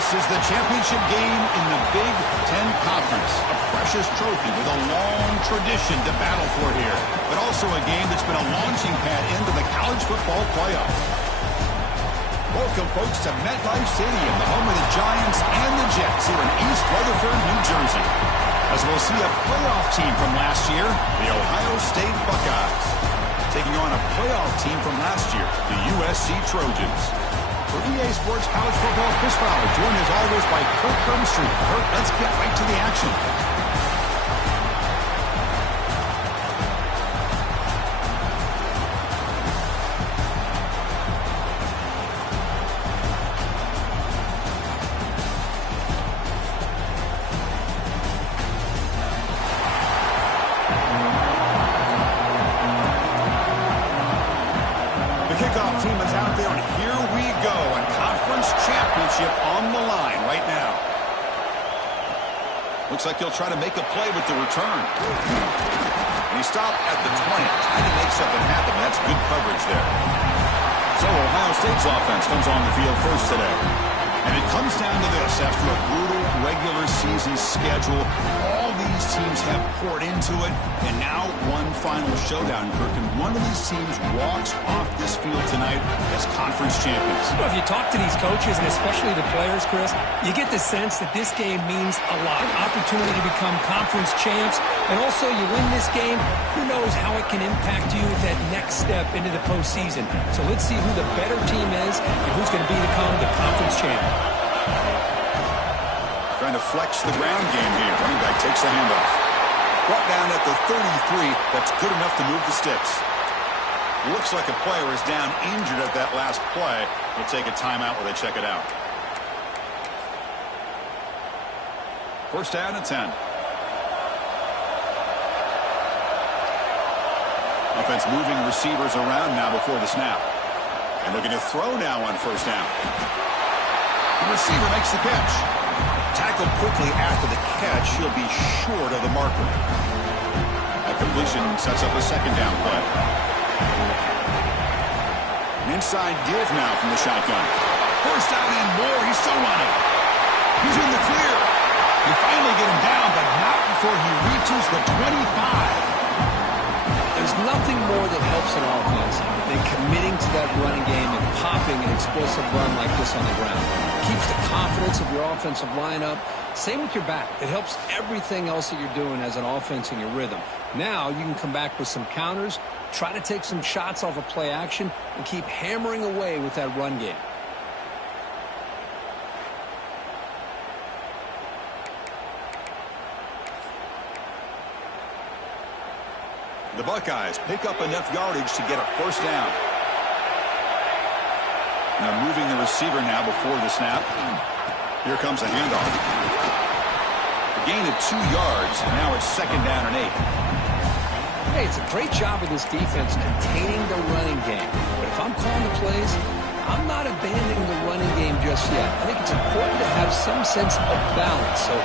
This is the championship game in the Big Ten Conference. A precious trophy with a long tradition to battle for here. But also a game that's been a launching pad into the college football playoff. Welcome, folks, to MetLife Stadium, the home of the Giants and the Jets here in East Rutherford, New Jersey. As we'll see a playoff team from last year, the Ohio State Buckeyes, taking on a playoff team from last year, the USC Trojans. For EA Sports College Football, Chris Fowler, joined as always by Kirk Hermstreet. Kirk, let's get right to the action. Kickoff team is out there, and here we go. A conference championship on the line right now. Looks like he'll try to make a play with the return. And he stopped at the 20, trying to make something happen. That's good coverage there. So Ohio State's offense comes on the field first today. And it comes down to this. After a brutal regular season schedule, all these teams have poured into it, and now one final showdown, Kirk, and one of these teams walks off this field tonight as conference champions. Well, if you talk to these coaches, and especially the players, Chris, you get the sense that this game means a lot. An opportunity to become conference champs, and also you win this game, who knows how it can impact you at that next step into the postseason. So let's see who the better team is and who's going to become the conference champ. Trying to flex the ground game here. Running back takes the handoff. Brought down at the 33. That's good enough to move the sticks. Looks like a player is down injured at that last play. We'll take a timeout while they check it out. First down and 10. Offense moving receivers around now before the snap. And looking to throw now on first down. The receiver makes the catch. Tackled quickly after the catch. He'll be short of the marker. That completion sets up a second down play. An inside give now from the shotgun. First down and more. He's still running. He's in the clear. They finally get him down, but not before he reaches the 25. There's nothing more that helps an offense than committing to that running game and popping an explosive run like this on the ground. It keeps the confidence of your offensive lineup. Same with your back. It helps everything else that you're doing as an offense in your rhythm. Now you can come back with some counters, try to take some shots off of play action, and keep hammering away with that run game. The Buckeyes pick up enough yardage to get a first down. Now moving the receiver now before the snap. Here comes the handoff. A gain of 2 yards, and now it's second down and 8. Hey, it's a great job of this defense containing the running game. But if I'm calling the plays, I'm not abandoning the running game just yet. I think it's important to have some sense of balance. So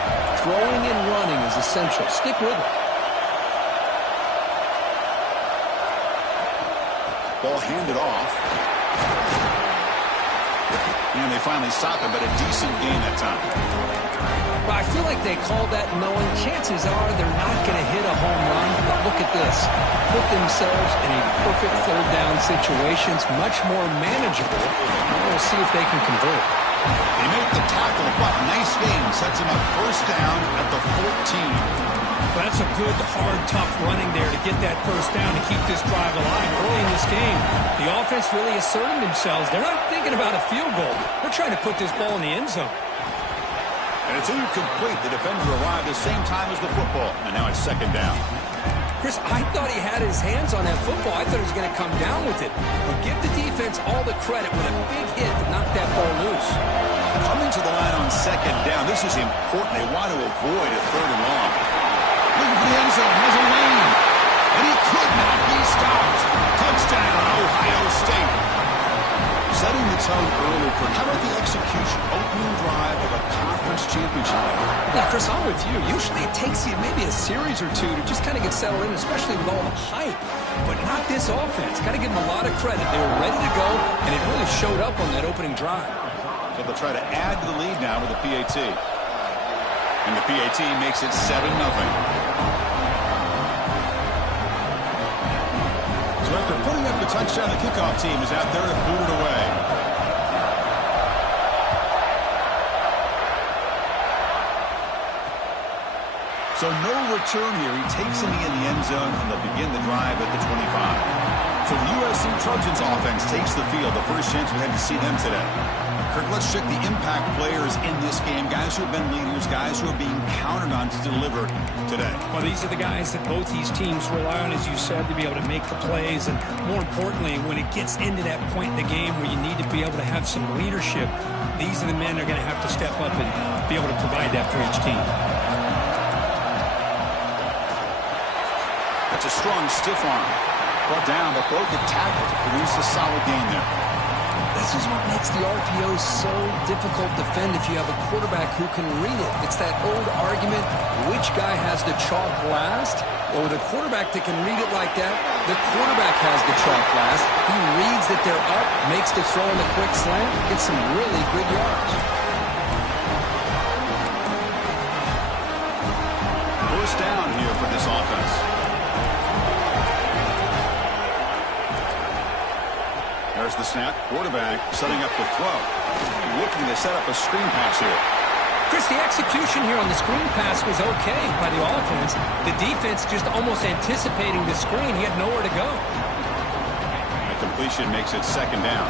throwing and running is essential. Stick with it. Ball handed off. And they finally stop it, but a decent gain that time. Well, I feel like they called that knowing chances are they're not going to hit a home run. But look at this. Put themselves in a perfect third down situation. It's much more manageable. We'll see if they can convert. They make the tackle, but nice gain. Sets them up first down at the 14. Well, that's a good, hard, tough running there to get that first down to keep this drive alive early in this game. The offense really asserting themselves. They're not thinking about a field goal. They're trying to put this ball in the end zone. And it's incomplete. The defender arrived the same time as the football. And now it's second down. Chris, I thought he had his hands on that football. I thought he was going to come down with it. But give the defense all the credit with a big hit to knock that ball loose. Coming to the line on second down. This is important. They want to avoid a third and long. Looking for the end zone, has a lane, and he could not be stopped. Touchdown, Ohio State. Setting the tone early for how about the execution, opening drive of a conference championship? Yeah, Chris, I'm with you. Usually it takes you maybe a series or two to just kind of get settled in, especially with all the hype. But not this offense. Got to give them a lot of credit. They were ready to go, and it really showed up on that opening drive. So they'll try to add to the lead now with the PAT. And the PAT makes it 7-0. So after putting up the touchdown, the kickoff team is out there to boot it away. So no return here. He takes it in the end zone, and they'll begin the drive at the 25. So the USC Trojans offense takes the field. The first chance we had to see them today. Kirk, let's check the impact players in this game. Guys who have been leaders, guys who are being counted on to deliver today. Well, these are the guys that both these teams rely on, as you said, to be able to make the plays. And more importantly, when it gets into that point in the game where you need to be able to have some leadership, these are the men that are going to have to step up and be able to provide that for each team. That's a strong stiff arm. Brought down, but broke the tackle to produce a solid gain there. This is what makes the RPO so difficult to defend if you have a quarterback who can read it. It's that old argument, which guy has the chalk last? Well, with a quarterback that can read it like that, the quarterback has the chalk last. He reads that they're up, makes the throw in the quick slant, gets some really good yards. First down here for this offense. There's the snap. Quarterback setting up the throw. Looking to set up a screen pass here. Chris, the execution here on the screen pass was okay by the offense. The defense just almost anticipating the screen. He had nowhere to go. The completion makes it second down.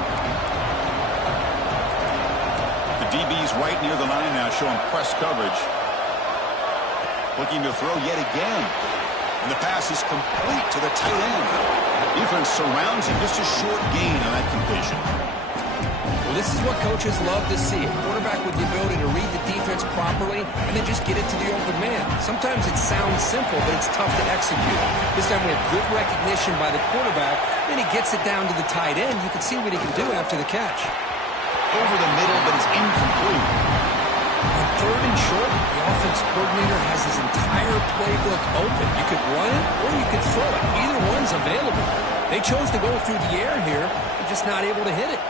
The DB's right near the line now, showing press coverage. Looking to throw yet again. And the pass is complete to the tight end. Defense surrounds him. Just a short gain on that completion. Well, this is what coaches love to see. A quarterback with the ability to read the defense properly and then just get it to the open man. Sometimes it sounds simple, but it's tough to execute. This time we have good recognition by the quarterback. Then he gets it down to the tight end. You can see what he can do after the catch. Over the middle, but it's incomplete. On third and short, the offense coordinator has his entire playbook open. You could run it or you could throw it. Either one's available. They chose to go through the air here. They're just not able to hit it.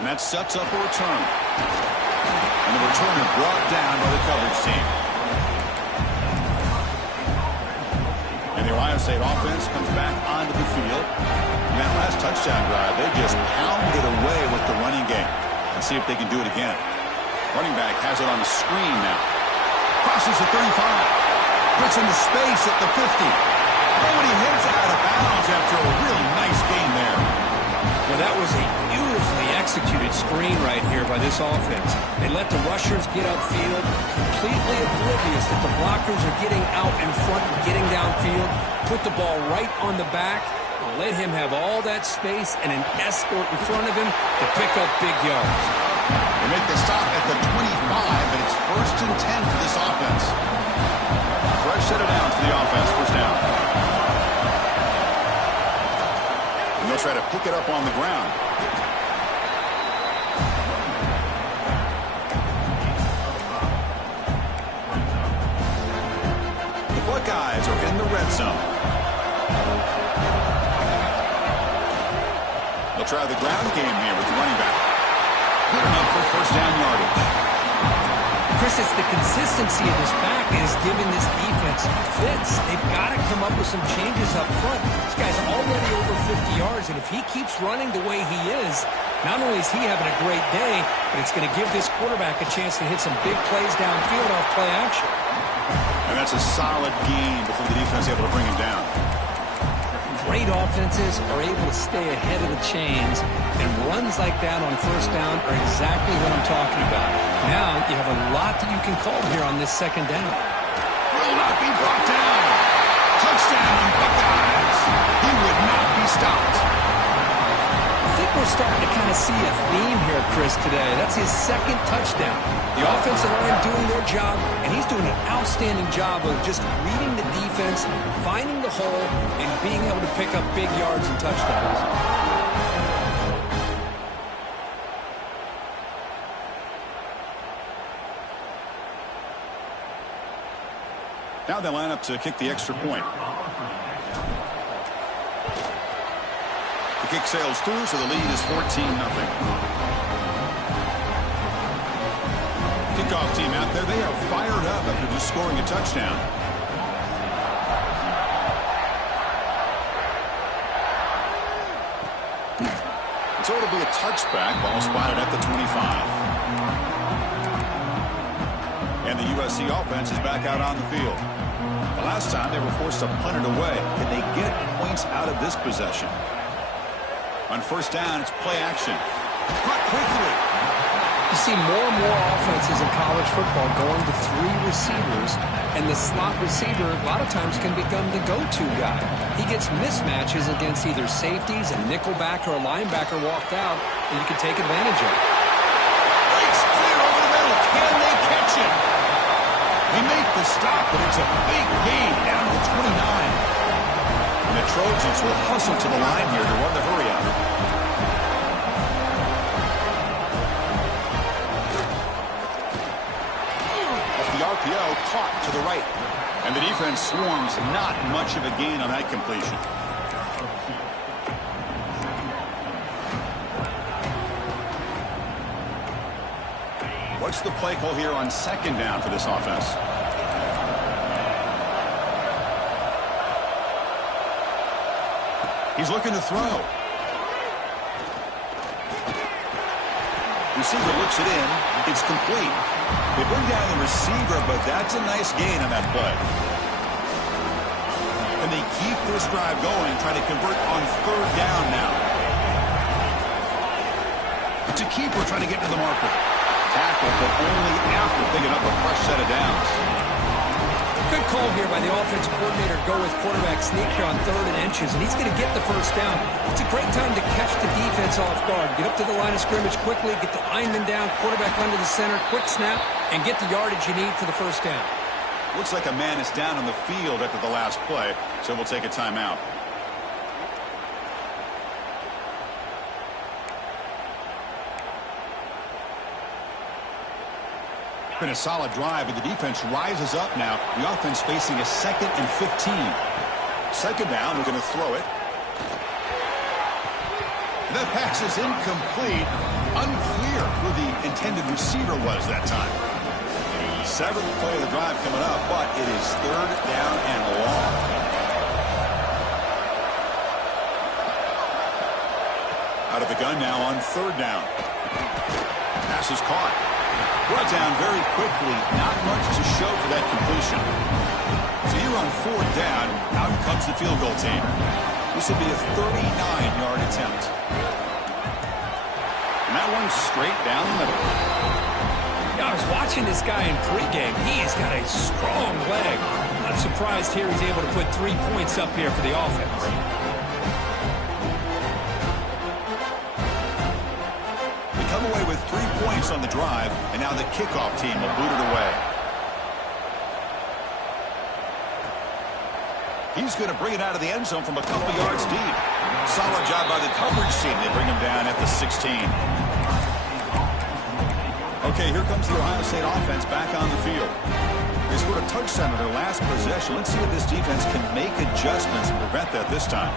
And that sets up a return. And the returner brought down by the coverage team. And the Ohio State offense comes back onto the field. And that last touchdown drive, they just pounded away with the running game. Let's see if they can do it again. Running back has it on the screen now. Crosses the 35. Puts into space at the 50. Oh, and he heads out of bounds after a really nice gain there. Well, that was a beautifully executed screen right here by this offense. They let the rushers get upfield, completely oblivious that the blockers are getting out in front and getting downfield. Put the ball right on the back. Let him have all that space and an escort in front of him to pick up big yards. They make the stop at the 25, and it's 1st and 10 for this offense. Fresh set it down for the offense, first down. And they'll try to pick it up on the ground. The Buckeyes are in the red zone. They'll try the ground game here with the running back. Good enough for first down yardage. Chris, it's the consistency of this back is giving this defense fits. They've got to come up with some changes up front. This guy's already over 50 yards, and if he keeps running the way he is, not only is he having a great day, but it's going to give this quarterback a chance to hit some big plays downfield off play action. And that's a solid gain before the defense is able to bring him down. Great offenses are able to stay ahead of the chains, and runs like that on first down are exactly what I'm talking about. Now you have a lot that you can call here on this second down. Will not be brought down. Touchdown, Buckeyes. He would not be stopped. I think we're starting to kind of see a theme here, Chris, today. That's his second touchdown. The offensive line doing their job, and he's doing an outstanding job of just reading the defense, finding the hole, and being able to pick up big yards and touchdowns. Now they line up to kick the extra point. The The kick sails through, so the lead is 14-0. Kickoff team out there, they are fired up after just scoring a touchdown. So it'll be a touchback, ball spotted at the 25. And the USC offense is back out on the field. The last time they were forced to punt it away. Can they get points out of this possession? On first down, it's play action. Caught quickly. You see more and more offenses in college football going to 3 receivers, and the slot receiver a lot of times can become the go-to guy. He gets mismatches against either safeties, a nickelbacker, or a linebacker walked out, and you can take advantage of it. Breaks clear over the middle. Can they catch it? They make the stop, but it's a big gain down to the 29. And the Trojans will hustle to the line here to run the hurry out. RPO caught to the right. And the defense swarms, not much of a gain on that completion. What's the play call here on second down for this offense? He's looking to throw. Receiver looks it in. It's complete. They bring down the receiver, but that's a nice gain on that play. And they keep this drive going, trying to convert on third down now. To keep, we're trying to get to the marker. Tackle, but only after picking up a fresh set of downs. Good call here by the offensive coordinator. Go with quarterback sneak here on 3rd and inches, and he's going to get the first down. It's a great time to catch the defense off guard. Get up to the line of scrimmage quickly, get the lineman down, quarterback under the center, quick snap, and get the yardage you need for the first down. Looks like a man is down on the field after the last play, so we'll take a timeout. Been a solid drive, but the defense rises up now. The offense facing a 2nd and 15. Second down, we're going to throw it. The pass is incomplete. Unclear who the intended receiver was that time. 7th play of the drive coming up, but it is 3rd down and long. Out of the gun now on 3rd down. Pass is caught. Brought down very quickly. Not much to show for that completion. So here on 4th down, out comes the field goal team. This will be a 39-yard attempt. And that one's straight down the middle. Yeah, I was watching this guy in pregame. He's got a strong leg. I'm surprised here he's able to put 3 points up here for the offense. Come away with 3 points on the drive, and now the kickoff team will boot it away. He's going to bring it out of the end zone from a couple yards deep. Solid job by the coverage team. They bring him down at the 16. Okay, here comes the Ohio State offense back on the field. They scored a touchdown in their last possession. Let's see if this defense can make adjustments and prevent that this time.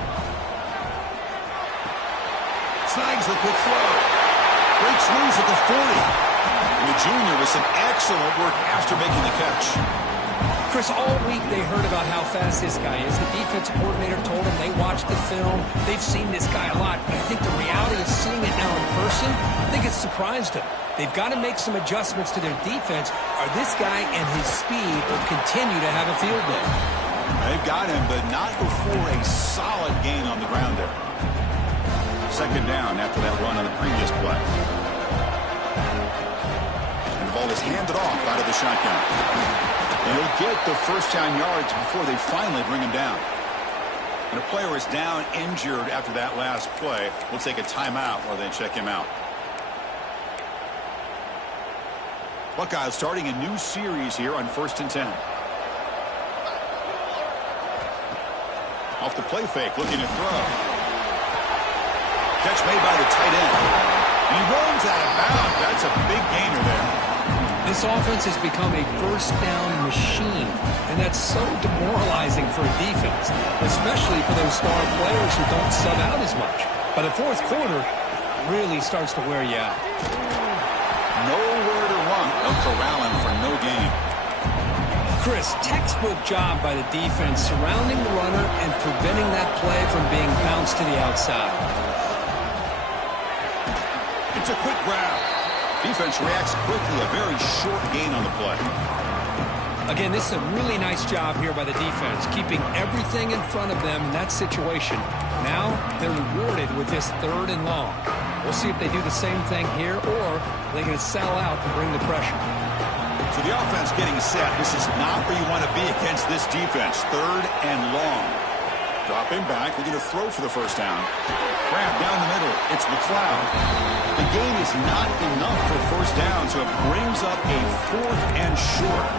Snags the quick throw. Breaks loose at the 40. And the junior with some excellent work after making the catch. Chris, all week they heard about how fast this guy is. The defensive coordinator told them they watched the film. They've seen this guy a lot. But I think the reality of seeing it now in person, I think it's surprised them. They've got to make some adjustments to their defense, or this guy and his speed will continue to have a field day. They've got him, but not before a solid gain on the ground there. Second down after that run on the previous play. And the ball is handed off out of the shotgun. And he'll get the first down yards before they finally bring him down. And a player is down injured after that last play. We'll take a timeout while they check him out. Buckeyes starting a new series here on 1st and 10. Off the play fake, looking to throw. Catch made by the tight end. And he runs out of bounds. That's a big gainer there. This offense has become a first down machine, and that's so demoralizing for a defense, especially for those star players who don't sub out as much. By the fourth quarter, it really starts to wear you out. Nowhere to run. No corralling for no gain. Chris, textbook job by the defense surrounding the runner and preventing that play from being bounced to the outside. It's a quick grab. Defense reacts quickly. A very short gain on the play. Again, this is a really nice job here by the defense, keeping everything in front of them in that situation. Now they're rewarded with this 3rd and long. We'll see if they do the same thing here, or they're going to settle out and bring the pressure. So the offense getting set. This is not where you want to be against this defense. 3rd and long. Dropping back. They're going to throw for the first down. Grab down the middle. It's McLeod. The gain is not enough for first down, so it brings up a 4th and short.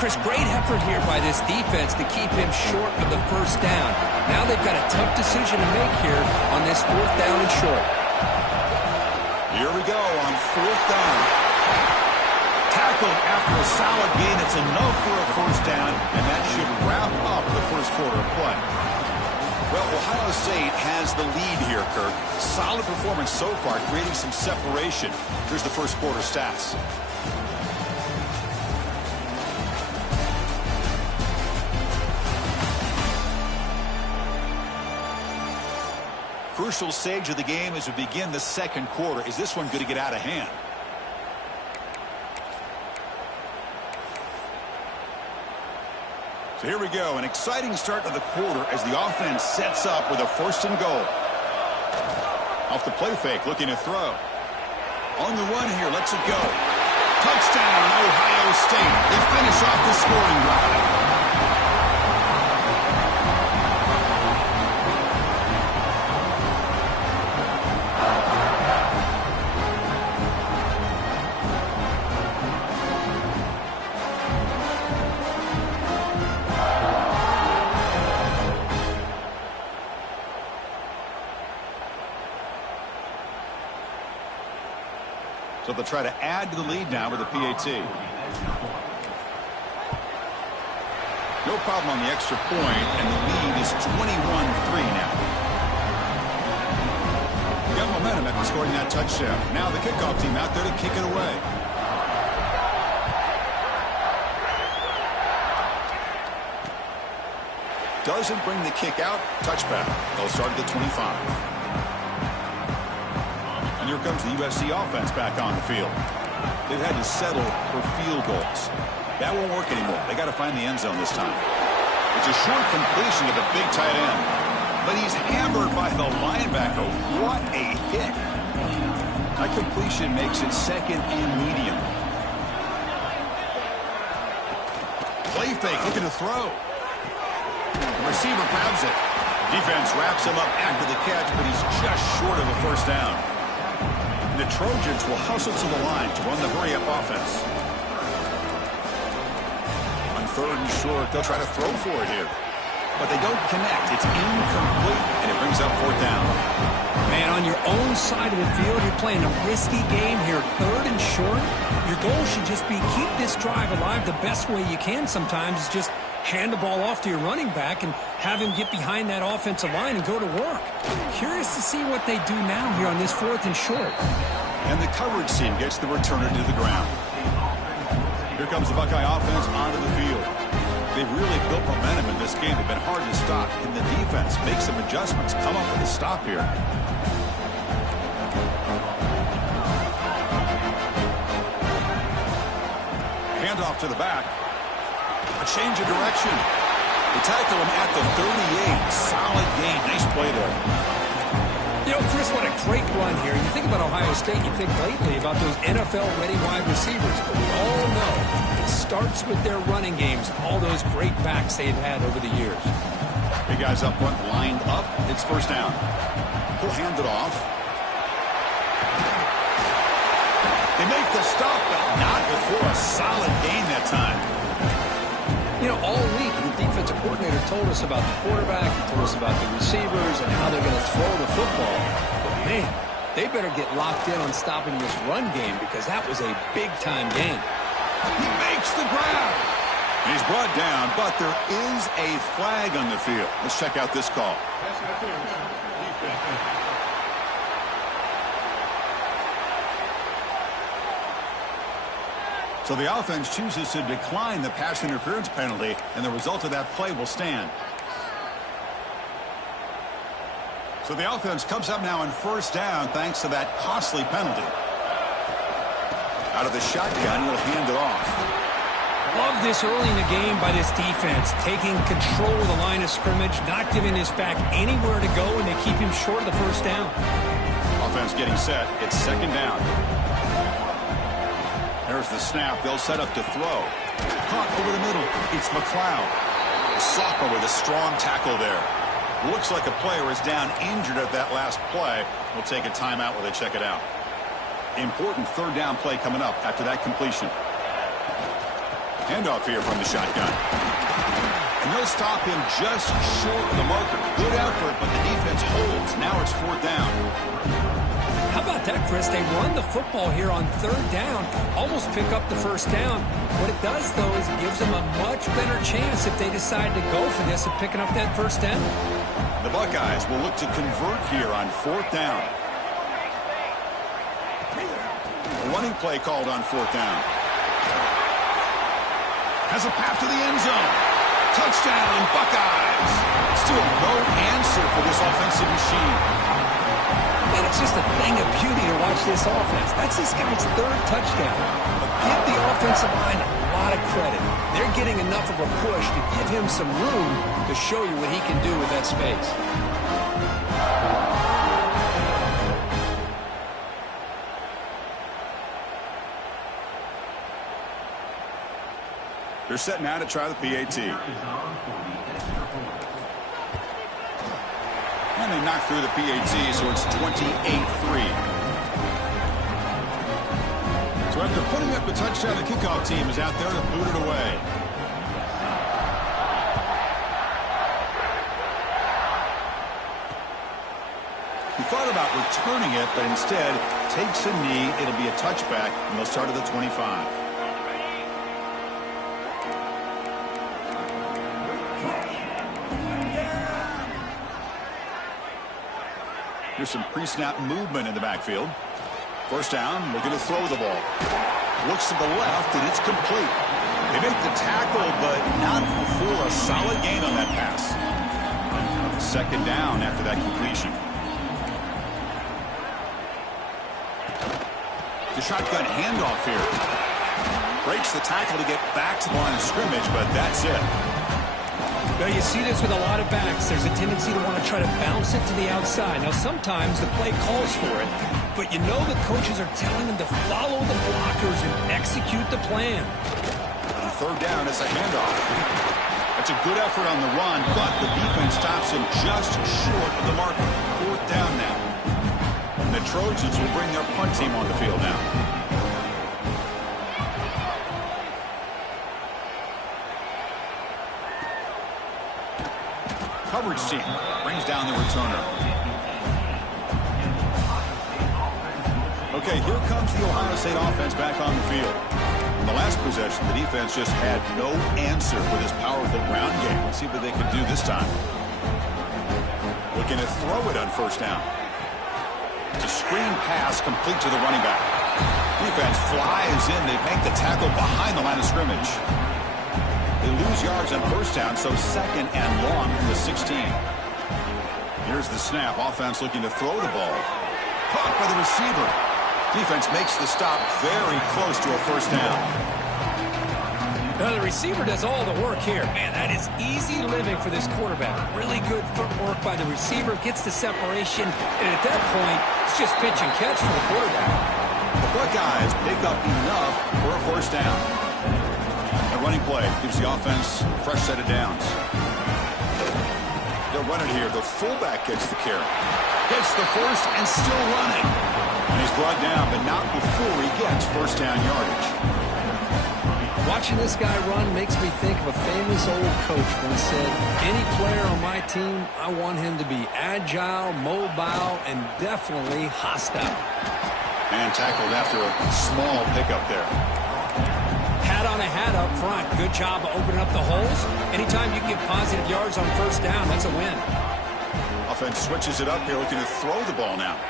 Chris, great effort here by this defense to keep him short of the first down. Now they've got a tough decision to make here on this 4th down and short. Here we go on 4th down. Tackled after a solid gain. It's enough for a first down, and that should wrap up the first quarter of play. Well, Ohio State has the lead here, Kirk. Solid performance so far, creating some separation. Here's the first quarter stats. Crucial stage of the game as we begin the second quarter. Is this one going to get out of hand? So here we go. An exciting start to the quarter as the offense sets up with a 1st and goal. Off the play fake, looking to throw. On the run here, lets it go. Touchdown, Ohio State. They finish off the scoring drive. So they'll try to add to the lead now with a PAT. No problem on the extra point, and the lead is 21-3 now. Got momentum after scoring that touchdown. Now the kickoff team out there to kick it away. Doesn't bring the kick out. Touchback. They'll start at the 25. And here comes the USC offense back on the field. They've had to settle for field goals. That won't work anymore. They got to find the end zone this time. It's a short completion to the big tight end. But he's hammered by the linebacker. What a hit. That completion makes it 2nd and medium. Play fake, looking to throw. The receiver grabs it. Defense wraps him up after the catch, but he's just short of a first down. The Trojans will hustle to the line to run the hurry-up offense. On 3rd and short, they'll try to throw for it here. But they don't connect. It's incomplete, and it brings up 4th down. Man, on your own side of the field, you're playing a risky game here. 3rd and short. Your goal should just be keep this drive alive the best way you can sometimes. Is just hand the ball off to your running back and have him get behind that offensive line and go to work. Curious to see what they do now here on this 4th and short. And the coverage team gets the returner to the ground. Here comes the Buckeye offense onto the field. They've really built momentum in this game. They've been hard to stop. And the defense makes some adjustments. Come up with a stop here. Handoff to the back. A change of direction. They tackle him at the 38. Solid gain. Nice play there. You know, Chris, what a great run here. You think about Ohio State, you think lately about those NFL-ready wide receivers. But we all know it starts with their running games, all those great backs they've had over the years. Big guys up front, lined up. It's first down. He'll hand it off. They make the stop, but not before a solid gain that time. You know, all week, the defensive coordinator told us about the quarterback, he told us about the receivers and how they're going to throw the football. But, man, they better get locked in on stopping this run game because that was a big-time game. He makes the grab. He's brought down, but there is a flag on the field. Let's check out this call. So the offense chooses to decline the pass interference penalty, and the result of that play will stand. So the offense comes up now on first down thanks to that costly penalty. Out of the shotgun, he'll hand it off. Love this early in the game by this defense, taking control of the line of scrimmage, not giving this back anywhere to go, and they keep him short of the first down. Offense getting set. It's second down. There's the snap. They'll set up to throw. Caught over the middle. It's McLeod. A sophomore with a strong tackle there. Looks like a player is down injured at that last play. We'll take a timeout while they check it out. Important third down play coming up after that completion. Handoff here from the shotgun. And they'll stop him just short of the marker. Good effort, but the defense holds. Now it's fourth down. How about that, Chris? They run the football here on third down, almost pick up the first down. What it does, though, is it gives them a much better chance if they decide to go for this of picking up that first down. The Buckeyes will look to convert here on fourth down. A running play called on fourth down. Has a path to the end zone. Touchdown, Buckeyes. Still no answer for this offensive machine. And it's just a thing of beauty to watch this offense. That's this guy's third touchdown. But give the offensive line a lot of credit. They're getting enough of a push to give him some room to show you what he can do with that space. They're set now to try the PAT. And they knock through the PAT, so it's 28-3. So after putting up the touchdown, the kickoff team is out there to boot it away. He thought about returning it, but instead takes a knee. It'll be a touchback, and they'll start at the 25. Here's some pre-snap movement in the backfield. First down, looking to throw the ball. Looks to the left, and it's complete. They make the tackle, but not for a solid gain on that pass. Second down after that completion. The shotgun handoff here. Breaks the tackle to get back to the line of scrimmage, but that's it. Well, you see this with a lot of backs. There's a tendency to want to try to bounce it to the outside. Now, sometimes the play calls for it, but you know the coaches are telling them to follow the blockers and execute the plan. On third down, it's a handoff. That's a good effort on the run, but the defense stops him just short of the marker. Fourth down now. And the Trojans will bring their punt team on the field now. Coverage team brings down the returner. Okay, here comes the Ohio State offense back on the field. In the last possession, the defense just had no answer for this powerful ground game. Let's see what they can do this time. Looking to throw it on first down. It's a screen pass complete to the running back. Defense flies in. They make the tackle behind the line of scrimmage. They lose yards on first down, so second and long from the 16. Here's the snap. Offense looking to throw the ball. Caught by the receiver. Defense makes the stop very close to a first down. Now, the receiver does all the work here. Man, that is easy living for this quarterback. Really good footwork by the receiver. Gets the separation. And at that point, it's just pitch and catch for the quarterback. The Buckeyes pick up enough for a first down. A running play gives the offense a fresh set of downs. They'll run it here. The fullback gets the carry. Gets the first and still running. And he's brought down, but not before he gets first down yardage. Watching this guy run makes me think of a famous old coach once said, any player on my team, I want him to be agile, mobile, and definitely hostile. And tackled after a small pickup there. Hat on a hat up front. Good job of opening up the holes. Anytime you get positive yards on first down, that's a win. Offense switches it up here, looking to throw the ball now.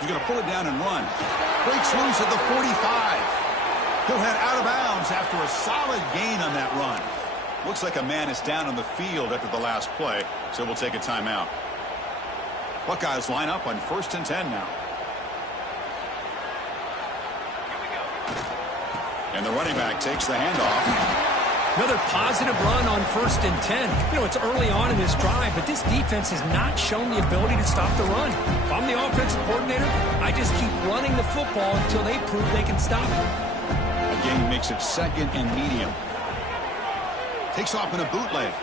He's going to pull it down and run. Breaks loose at the 45. He'll head out of bounds after a solid gain on that run. Looks like a man is down on the field after the last play, so we'll take a timeout. Buckeyes line up on 1st and 10 now. And the running back takes the handoff. Another positive run on 1st and 10. You know, it's early on in this drive, but this defense has not shown the ability to stop the run. If I'm the offensive coordinator, I just keep running the football until they prove they can stop it. Again, makes it 2nd and medium. Takes off in a bootleg.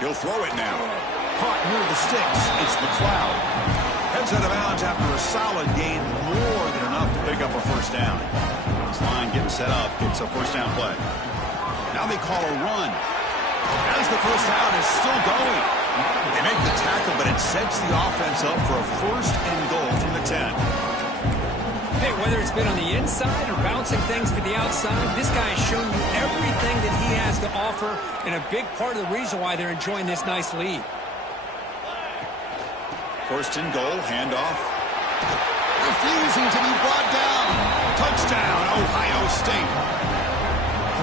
He'll throw it now. Caught near the sticks. It's McLeod. Heads out of bounds after a solid gain, more than enough to pick up a 1st down. This line getting set up. It's a 1st down play. Now they call a run. As the 1st down is still going. They make the tackle, but it sets the offense up for a 1st and goal from the 10. Hey, whether it's been on the inside or bouncing things to the outside, this guy has shown you everything that he has to offer, and a big part of the reason why they're enjoying this nice lead. 1st and goal, handoff. Refusing to be brought down. Touchdown, Ohio State.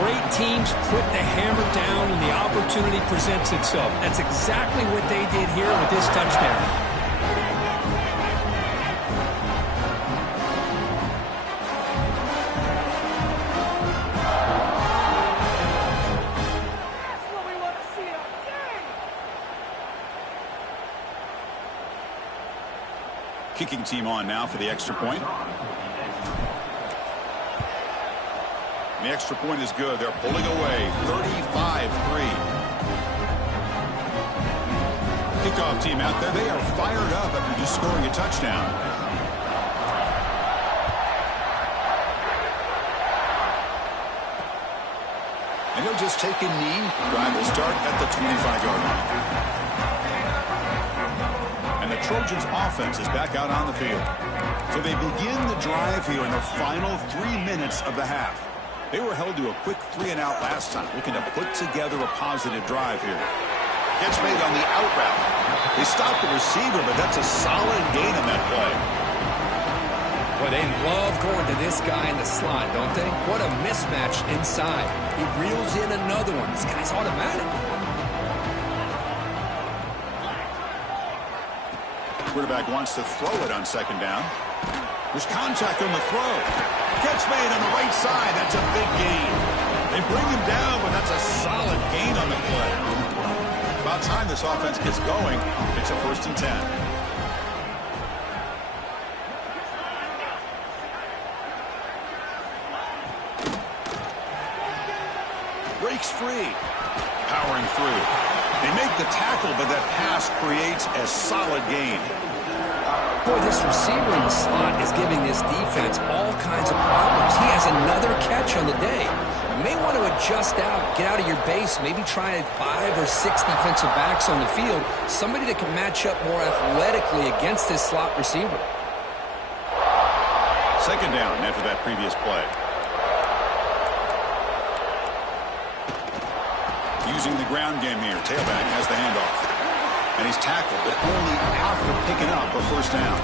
Great teams put the hammer down when the opportunity presents itself. That's exactly what they did here with this touchdown. Kicking team on now for the extra point. And the extra point is good. They're pulling away 35-3. Kickoff team out there. They are fired up after just scoring a touchdown. And he'll just take a knee. Drive will start at the 25-yard line. And the Trojans offense is back out on the field. So they begin the drive here in the final 3 minutes of the half. They were held to a quick 3-and-out last time, looking to put together a positive drive here. Gets made on the out route. They stop the receiver, but that's a solid gain on that play. Boy, they love going to this guy in the slot, don't they? What a mismatch inside. He reels in another one. This guy's automatic. Quarterback wants to throw it on 2nd down. There's contact on the throw. Catch made on the right side. That's a big gain. They bring him down, but that's a solid gain on the play. About time this offense gets going. It's a 1st and 10. Breaks free. Powering through. They make the tackle, but that pass creates a solid gain. Boy, this receiver in the slot is giving this defense all kinds of problems. He has another catch on the day. You may want to adjust out, get out of your base, maybe try 5 or 6 defensive backs on the field, somebody that can match up more athletically against this slot receiver. 2nd down after that previous play. Using the ground game here. Tailback has the handoff. And he's tackled, but only after picking up a 1st down.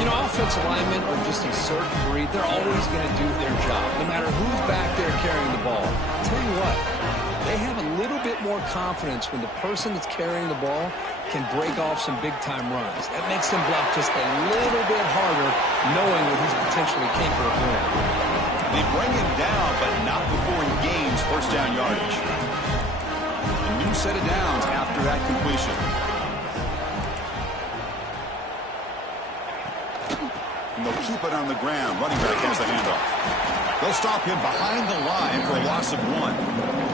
You know, offensive linemen are just a certain breed. They're always going to do their job, no matter who's back there carrying the ball. I'll tell you what, they have a little bit more confidence when the person that's carrying the ball can break off some big-time runs. That makes them block just a little bit harder, knowing what he's potentially capable of doing. They bring him down, but not before he gains 1st down yardage. A new set of downs after that completion. And they'll keep it on the ground. Running back has the handoff. They'll stop him behind the line for a loss of 1.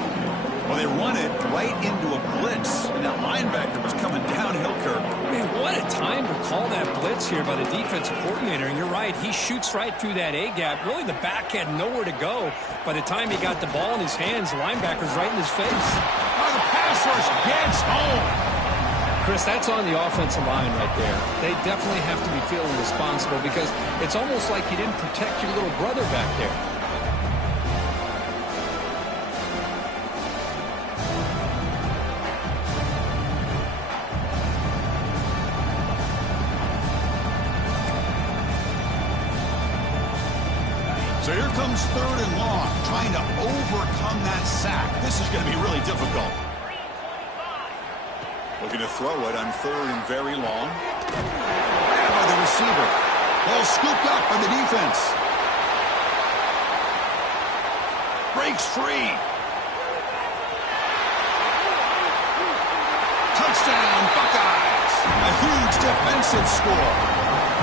Well, they run it right into a blitz, and that linebacker was coming downhill, Kirk. Man, what a time to call that blitz here by the defensive coordinator. And you're right, he shoots right through that A-gap. Really, the back had nowhere to go. By the time he got the ball in his hands, the linebacker's right in his face. Oh, the pass rush gets home. Chris, that's on the offensive line right there. They definitely have to be feeling responsible because it's almost like you didn't protect your little brother back there. So here comes 3rd and long, trying to overcome that sack. This is going to be really difficult. Looking to throw it on 3rd and very long. Grabbed by the receiver. Ball scooped up by the defense. Breaks free. Touchdown, Buckeyes. A huge defensive score.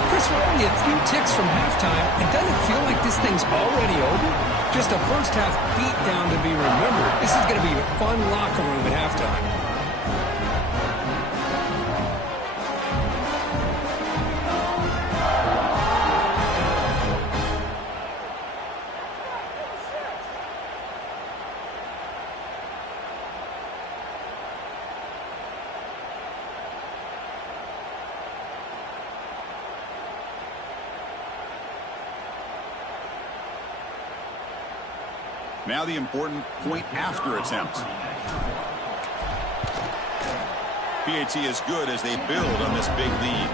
Chris, we're only a few ticks from halftime. It doesn't feel like this thing's already over. Just a first-half beatdown to be remembered. This is going to be a fun locker room at halftime. Now the important point after attempt. PAT is good as they build on this big lead.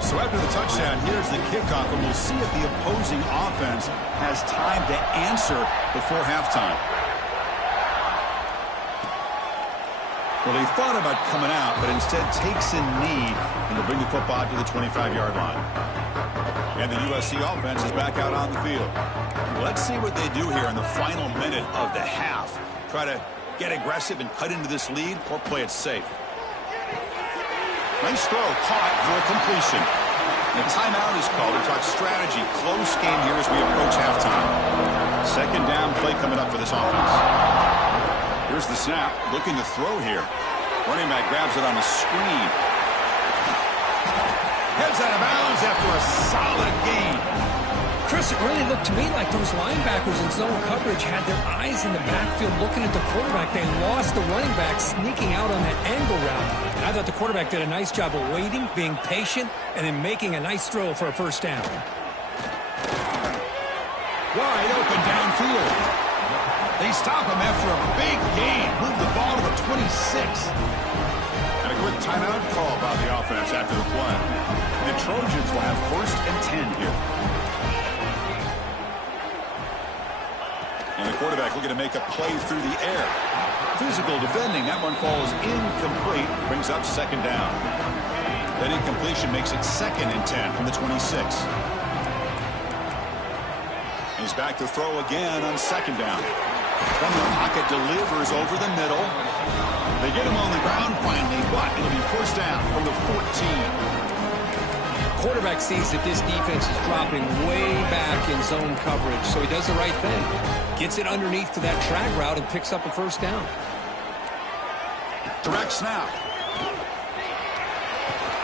So after the touchdown, here's the kickoff, and we'll see if the opposing offense has time to answer before halftime. Well, they thought about coming out, but instead takes a knee and will bring the football to the 25-yard line. And the USC offense is back out on the field. Let's see what they do here in the final minute of the half. Try to get aggressive and cut into this lead, or play it safe. Nice throw, caught for a completion. The timeout is called to talk strategy. Close game here as we approach halftime. 2nd down play coming up for this offense. Here's the snap, looking to throw here. Running back grabs it on the screen. Heads out of bounds after a solid gain. Chris, it really looked to me like those linebackers in zone coverage had their eyes in the backfield looking at the quarterback. They lost the running back sneaking out on that angle route. And I thought the quarterback did a nice job of waiting, being patient, and then making a nice throw for a first down. Wide open downfield. They stop him after a big gain. Move the ball to the 26. And a quick timeout call by the offense after the play. The Trojans will have 1st and 10 here. And the quarterback looking to make a play through the air. Physical defending. That one falls incomplete. Brings up 2nd down. That incompletion makes it 2nd and 10 from the 26. He's back to throw again on 2nd down. From the pocket, delivers over the middle. They get him on the ground finally, but it'll be 1st down from the 14. Quarterback sees that this defense is dropping way back in zone coverage, so he does the right thing. Gets it underneath to that drag route and picks up a 1st down. Direct snap.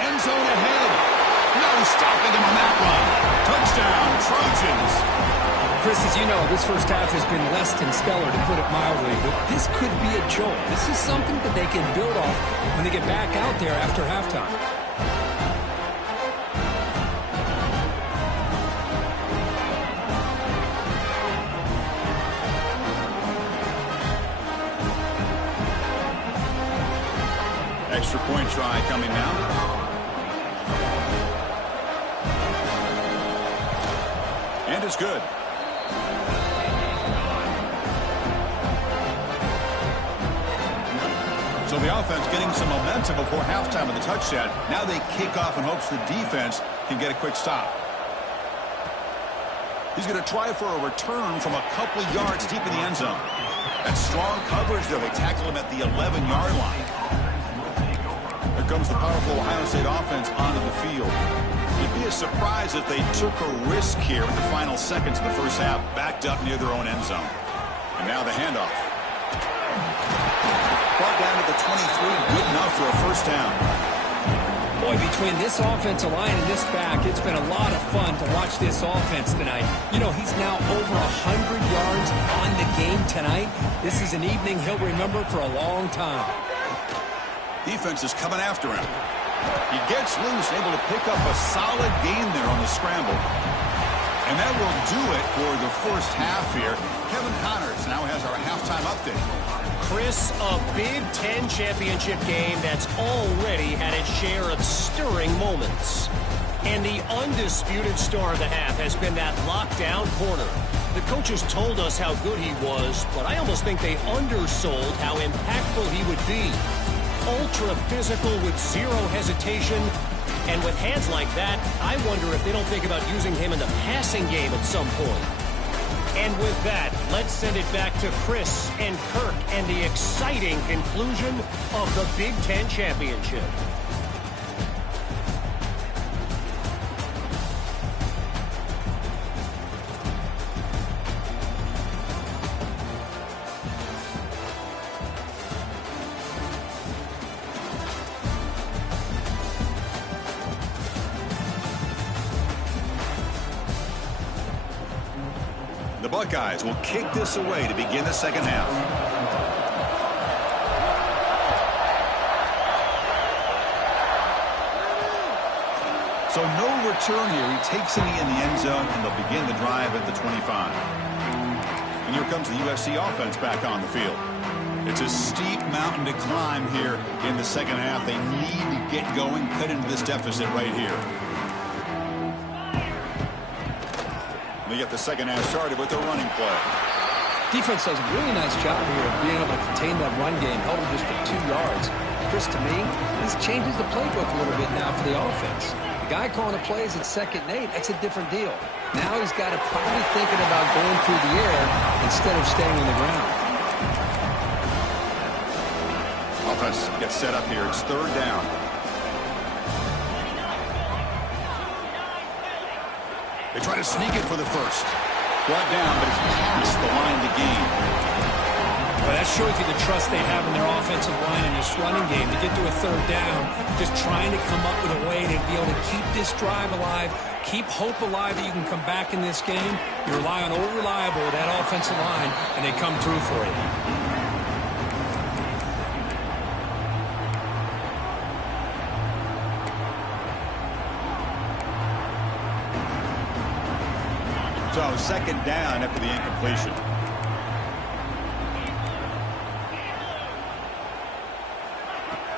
End zone ahead. No stopping him on that one. Touchdown, Trojans. Chris, as you know, this first half has been less than stellar, to put it mildly, but this could be a jolt. This is something that they can build off when they get back out there after halftime. Extra point try coming now. And it's good. So the offense getting some momentum before halftime of the touchdown. Now they kick off in hopes the defense can get a quick stop. He's going to try for a return from a couple yards deep in the end zone. That's strong coverage, though. They tackle him at the 11-yard line. Here comes the powerful Ohio State offense onto the field. It'd be a surprise if they took a risk here in the final seconds of the first half, backed up near their own end zone. And now the handoff. Brought down to the 23, good enough for a 1st down. Boy, between this offensive line and this back, it's been a lot of fun to watch this offense tonight. You know, he's now over 100 yards on the game tonight. This is an evening he'll remember for a long time. Defense is coming after him. He gets loose, able to pick up a solid gain there on the scramble. And that will do it for the first half here. Kevin Connors now has our halftime update. Chris, a Big Ten championship game that's already had its share of stirring moments. And the undisputed star of the half has been that lockdown corner. The coaches told us how good he was, but I almost think they undersold how impactful he would be. Ultra physical with zero hesitation. And with hands like that, I wonder if they don't think about using him in the passing game at some point. And with that, let's send it back to Chris and Kirk and the exciting conclusion of the Big Ten Championship. The Buckeyes will kick this away to begin the second half. So no return here. He takes it in the end zone, and they'll begin the drive at the 25. And here comes the USC offense back on the field. It's a steep mountain to climb here in the second half. They need to get going, cut into this deficit right here. They get the second half started with their running play. Defense does a really nice job here of being able to contain that run game, held him just for 2 yards. Chris, to me, this changes the playbook a little bit now for the offense. The guy calling the plays at 2nd and 8, that's a different deal. Now he's got to probably thinking about going through the air instead of staying on the ground. Offense gets set up here. It's 3rd down. They try to sneak it for the first. Brought down, but it's past the line to gain. Well, that shows you the trust they have in their offensive line in this running game to get to a 3rd down, just trying to come up with a way to be able to keep this drive alive, keep hope alive that you can come back in this game. You rely on old reliable with that offensive line, and they come through for you. So 2nd down after the incompletion.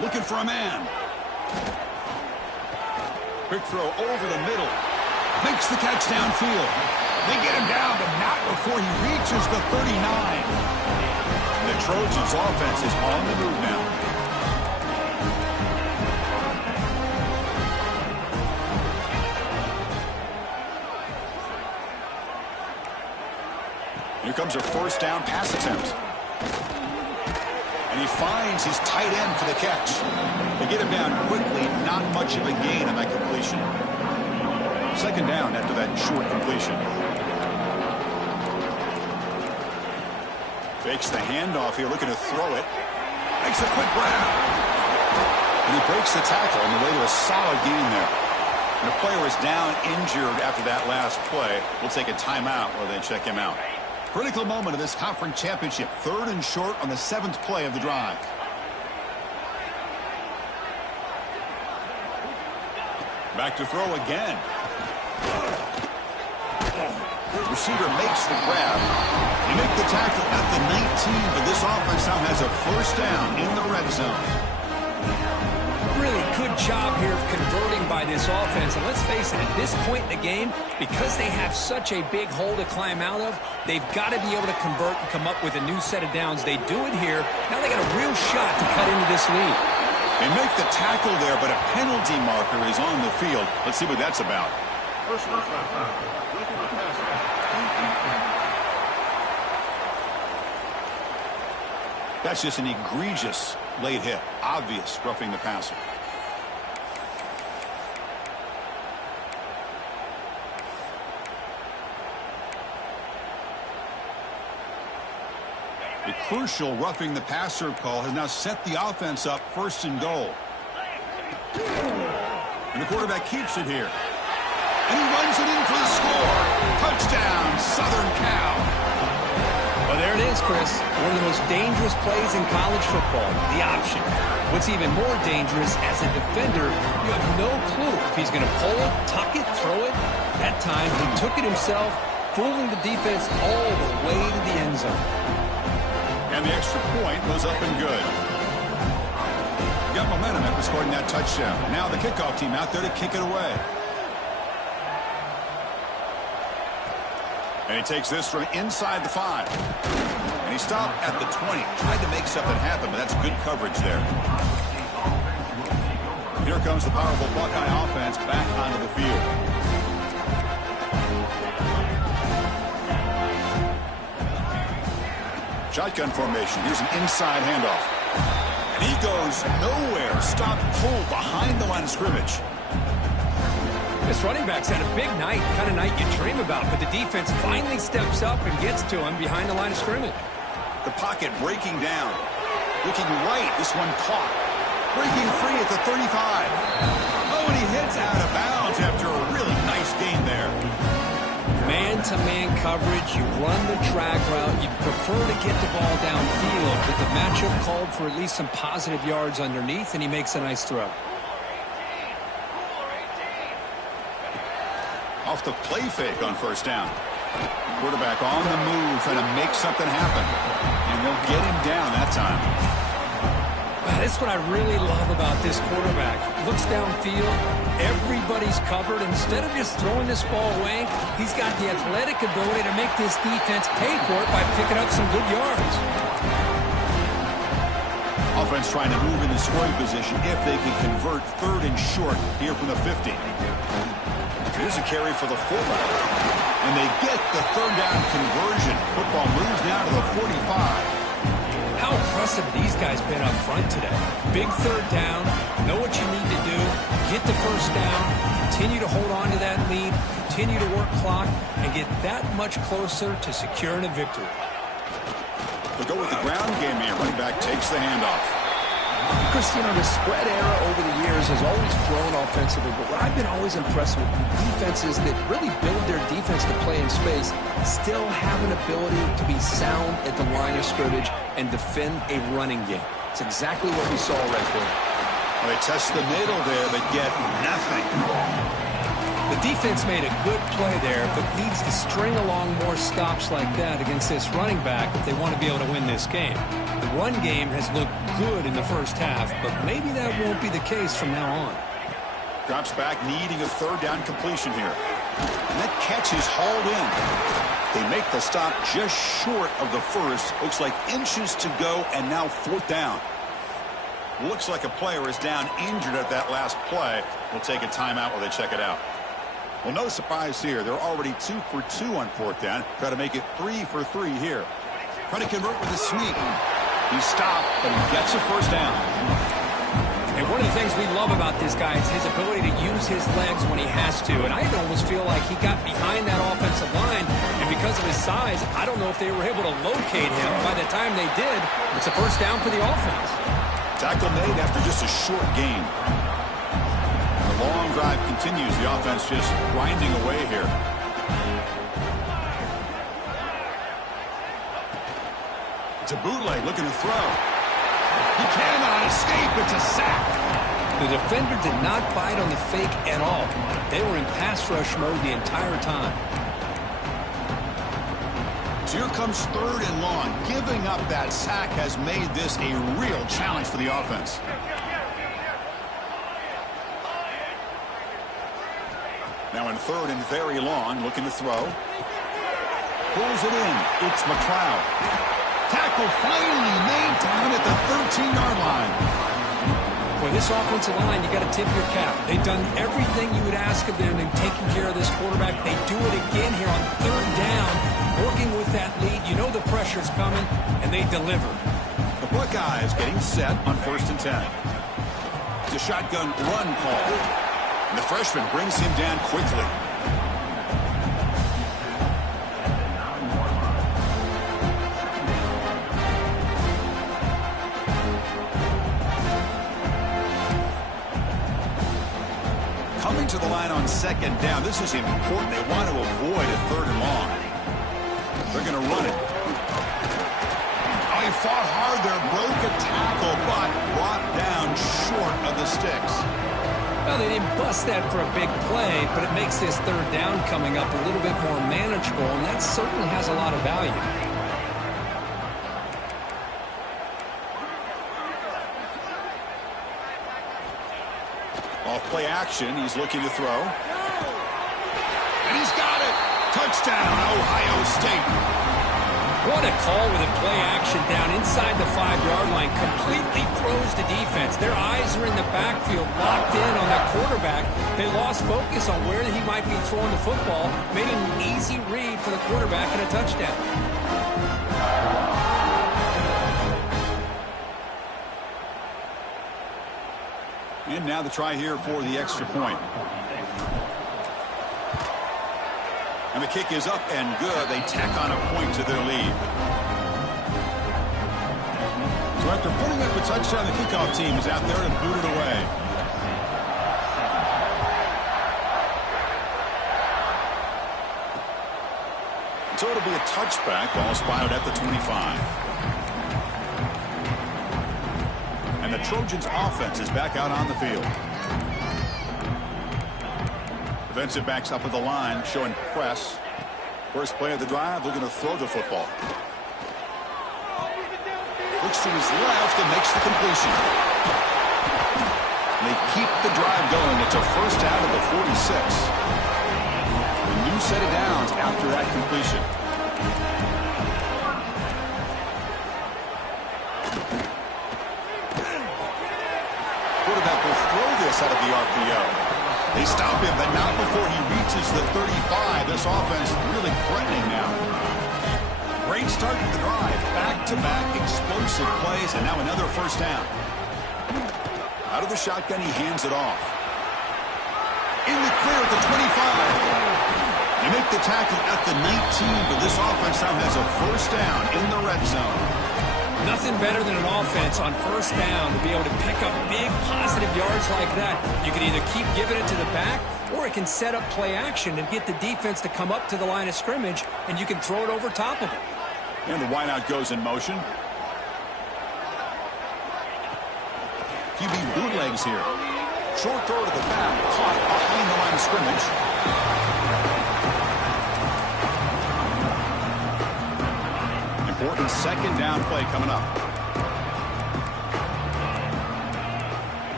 Looking for a man. Quick throw over the middle. Makes the catch downfield. They get him down, but not before he reaches the 39. The Trojans' offense is on the move now. Here comes a 1st down pass attempt. And he finds his tight end for the catch. They get him down quickly, not much of a gain on that completion. 2nd down after that short completion. Fakes the handoff here, looking to throw it. Makes a quick grab. And he breaks the tackle on the way to a solid gain there. And the player is down injured after that last play. We'll take a timeout while they check him out. Critical moment of this conference championship. 3rd and short on the 7th play of the drive. Back to throw again. Receiver makes the grab. They make the tackle at the 19, but this offense now has a 1st down in the red zone. Really good job here of converting by this offense. And let's face it, at this point in the game, because they have such a big hole to climb out of, they've got to be able to convert and come up with a new set of downs. They do it here. Now they got a real shot to cut into this lead. They make the tackle there, but a penalty marker is on the field. Let's see what that's about. That's just an egregious late hit. Obvious roughing the passer. The crucial roughing the passer call has now set the offense up 1st and goal. And the quarterback keeps it here. And he runs it in for the score. Touchdown, Southern Cal. Well, there it is, Chris. One of the most dangerous plays in college football, the option. What's even more dangerous, as a defender, you have no clue if he's going to pull it, tuck it, throw it. That time, he took it himself, fooling the defense all the way to the end zone. And the extra point was up and good. Got momentum after scoring that touchdown. Now the kickoff team out there to kick it away. And he takes this from inside the 5. And he stopped at the 20. Tried to make something happen, but that's good coverage there. Here comes the powerful Buckeye offense back onto the field. Shotgun formation. Here's an inside handoff. And he goes nowhere. Stop pull behind the line of scrimmage. This running back's had a big night, kind of night you dream about, but the defense finally steps up and gets to him behind the line of scrimmage. The pocket breaking down. Looking right. This one caught. Breaking free at the 35. Oh, and he hits out of bounds after a really nice gain there. Man-to-man coverage, you run the drag route, you prefer to get the ball downfield, but the matchup called for at least some positive yards underneath, and he makes a nice throw. Off the play fake on first down. Quarterback on the move, trying to make something happen. And they'll get him down that time. That's what I really love about this quarterback. Looks downfield, everybody's covered. Instead of just throwing this ball away, he's got the athletic ability to make this defense pay for it by picking up some good yards. Offense trying to move into scoring position if they can convert 3rd and short here from the 50. Here's a carry for the fullback. And they get the 3rd down conversion. Football moves now to the 45. How impressive these guys been up front today. Big 3rd down, know what you need to do, get the first down, continue to hold on to that lead, continue to work clock, and get that much closer to securing a victory. They'll go with the ground game here. Running back takes the handoff. Chris, the spread era over the years has always grown offensively, but what I've been always impressed with defenses that really build their defense to play in space still have an ability to be sound at the line of scrimmage and defend a running game. It's exactly what we saw right there. Well, they test the middle there, but get nothing. The defense made a good play there, but needs to string along more stops like that against this running back if they want to be able to win this game. The run game has looked good in the first half, but maybe that won't be the case from now on. Drops back, needing a 3rd down completion here. And that catch is hauled in. They make the stop just short of the first. Looks like inches to go, and now 4th down. Looks like a player is down injured at that last play. We'll take a timeout while they check it out. Well, no surprise here. They're already 2 for 2 on 4th down. Try to make it 3 for 3 here. Try to convert with a sneak. He stopped, but he gets a first down. And one of the things we love about this guy is his ability to use his legs when he has to. And I almost feel like he got behind that offensive line, and because of his size, I don't know if they were able to locate him. By the time they did, it's a first down for the offense. Tackle made after just a short gain. The long drive continues. The offense just grinding away here. It's a bootleg looking to throw. He cannot escape. It's a sack. The defender did not bite on the fake at all. They were in pass rush mode the entire time. So here comes 3rd and long. Giving up that sack has made this a real challenge for the offense. Now in 3rd and very long, looking to throw. Pulls it in. It's McLeod. Tackle finally made down at the 13-yard line. For this offensive line, you got to tip your cap. They've done everything you would ask of them in taking care of this quarterback. They do it again here on 3rd down, working with that lead. You know the pressure's coming, and they deliver. The Buckeyes getting set on 1st and 10. It's a shotgun run call. And the freshman brings him down quickly. Coming to the line on 2nd down. This is important. They want to avoid a 3rd and long. They're going to run it. Oh, he fought hard there. Broke a tackle, but brought down short of the sticks. Well, they didn't bust that for a big play, but it makes this 3rd down coming up a little bit more manageable, and that certainly has a lot of value. Off play action. He's looking to throw. And he's got it. Touchdown, Ohio State. What a call with a play action down inside the 5-yard line. Completely throws the defense. Their eyes are in the backfield, locked in on that quarterback. They lost focus on where he might be throwing the football. Made an easy read for the quarterback and a touchdown. And now the try here for the extra point. And the kick is up and good. They tack on a point to their lead. So after putting up a touchdown, the kickoff team is out there to boot it away. So it'll be a touchback. Ball spotted at the 25. And the Trojans' offense is back out on the field. Defensive backs up at the line, showing press. First play of the drive, looking to throw the football. Looks to his left and makes the completion. And they keep the drive going. It's a first out of the 46. A new set of downs after that completion. Quarterback will throw this out of the RPO. They stop him, but not before he reaches the 35. This offense really threatening now. Great start to the drive. Back-to-back explosive plays, and now another first down. Out of the shotgun, he hands it off. In the clear at the 25. They make the tackle at the 19, but this offense now has a first down in the red zone. Nothing better than an offense on first down to be able to pick up big positive yards like that. You can either keep giving it to the back, or it can set up play action and get the defense to come up to the line of scrimmage, and you can throw it over top of it. And the wideout goes in motion. QB bootlegs here. Short throw to the back, caught behind the line of scrimmage. Important second down play coming up.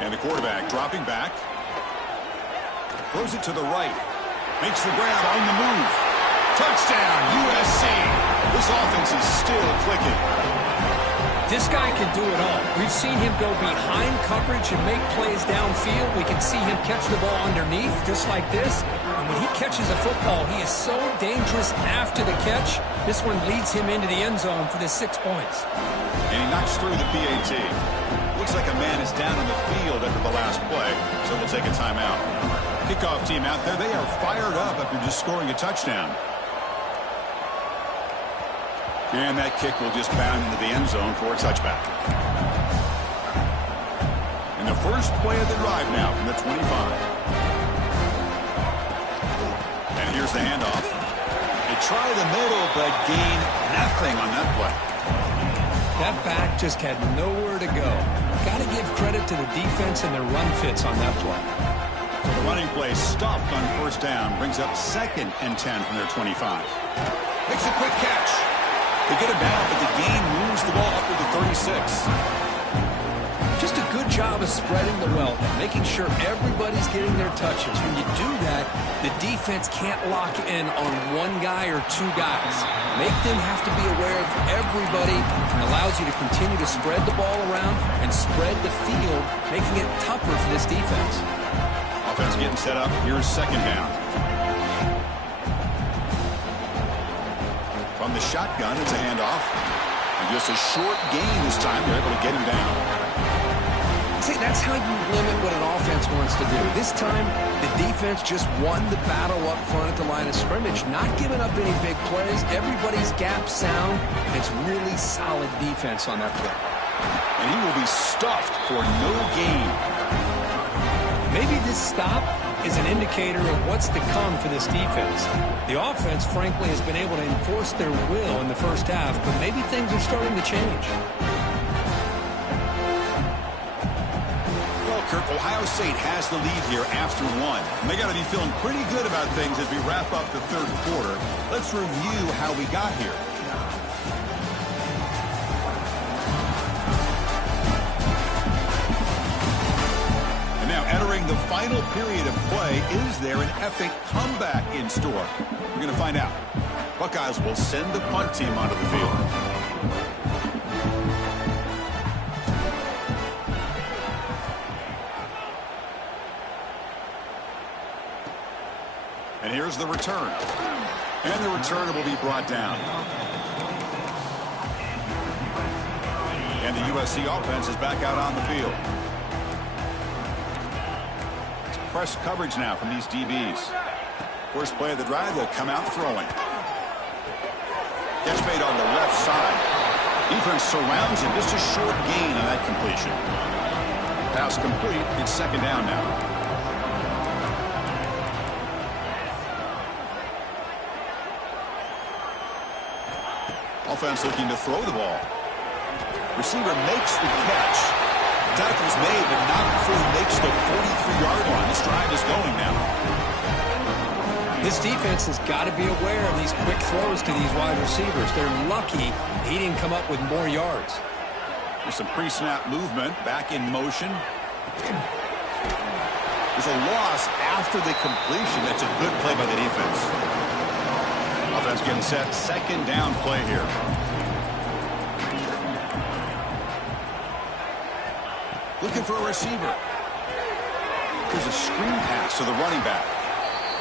And the quarterback dropping back. Throws it to the right. Makes the grab on the move. Touchdown, USC. This offense is still clicking. This guy can do it all. We've seen him go behind coverage and make plays downfield. We can see him catch the ball underneath, just like this. And when he catches a football, he is so dangerous after the catch. This one leads him into the end zone for the 6 points. And he knocks through the PAT. Looks like a man is down on the field after the last play, so we'll take a timeout. Kickoff team out there, they are fired up after just scoring a touchdown. And that kick will just bound into the end zone for a touchback. And the first play of the drive now from the 25. And here's the handoff. They try the middle, but gain nothing on that play. That back just had nowhere to go. Got to give credit to the defense and their run fits on that play. So the running play stopped on first down. Brings up 2nd and 10 from their 25. Makes a quick catch. They get it down, but the gain moves the ball up to the 36. Just a good job of spreading the wealth and making sure everybody's getting their touches. When you do that, the defense can't lock in on one guy or two guys. Make them have to be aware of everybody, and allows you to continue to spread the ball around and spread the field, making it tougher for this defense. Offense getting set up. Here's second down. From the shotgun, it's a handoff. And just a short gain this time. They're able to get him down. See, that's how you limit what an offense wants to do. This time, the defense just won the battle up front at the line of scrimmage, not giving up any big plays. Everybody's gap sound. It's really solid defense on that play. And he will be stuffed for no gain. Maybe this stop is an indicator of what's to come for this defense. The offense, frankly, has been able to enforce their will in the first half, but maybe things are starting to change. Well, Kirk, Ohio State has the lead here after one. And they got to be feeling pretty good about things as we wrap up the third quarter. Let's review how we got here. Entering the final period of play, is there an epic comeback in store? We're going to find out. Buckeyes will send the punt team onto the field. And here's the return. And the return will be brought down. And the USC offense is back out on the field. It's press coverage now from these DBs. First play of the drive, they'll come out throwing. Catch made on the left side. Defense surrounds him. Just a short gain on that completion. Pass complete. It's second down now. Offense looking to throw the ball. Receiver makes the catch. Tackle's made, but not before he makes the 43-yard line. This drive is going now. This defense has got to be aware of these quick throws to these wide receivers. They're lucky he didn't come up with more yards. There's some pre-snap movement. Back in motion. There's a loss after the completion. That's a good play by the defense. Offense getting set. Second down play here. Looking for a receiver. There's a screen pass to the running back.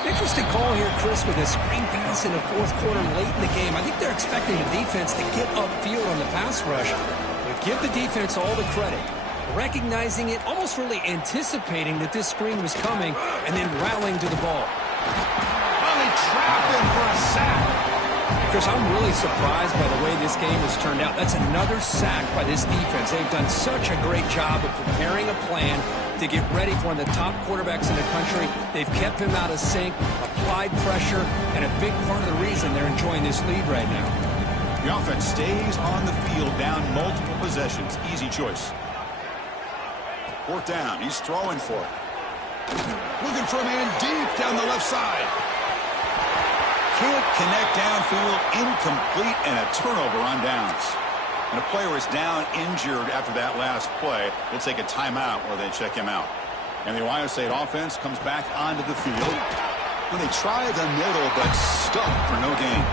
Interesting call here, Chris, with a screen pass in the fourth quarter late in the game. I think they're expecting the defense to get upfield on the pass rush. But give the defense all the credit. Recognizing it, almost really anticipating that this screen was coming, and then rallying to the ball. Finally trapped him for a sack. Chris, I'm really surprised by the way this game has turned out. That's another sack by this defense. They've done such a great job of preparing a plan to get ready for one of the top quarterbacks in the country. They've kept him out of sync, applied pressure, and a big part of the reason they're enjoying this lead right now. The offense stays on the field down multiple possessions. Easy choice. Fourth down. He's throwing for it. Looking for a man deep down the left side. Can't connect downfield. Incomplete, and a turnover on downs. And a player is down injured after that last play. They'll take a timeout where they check him out. And the Ohio State offense comes back onto the field. When they try the middle, but stuck for no gain.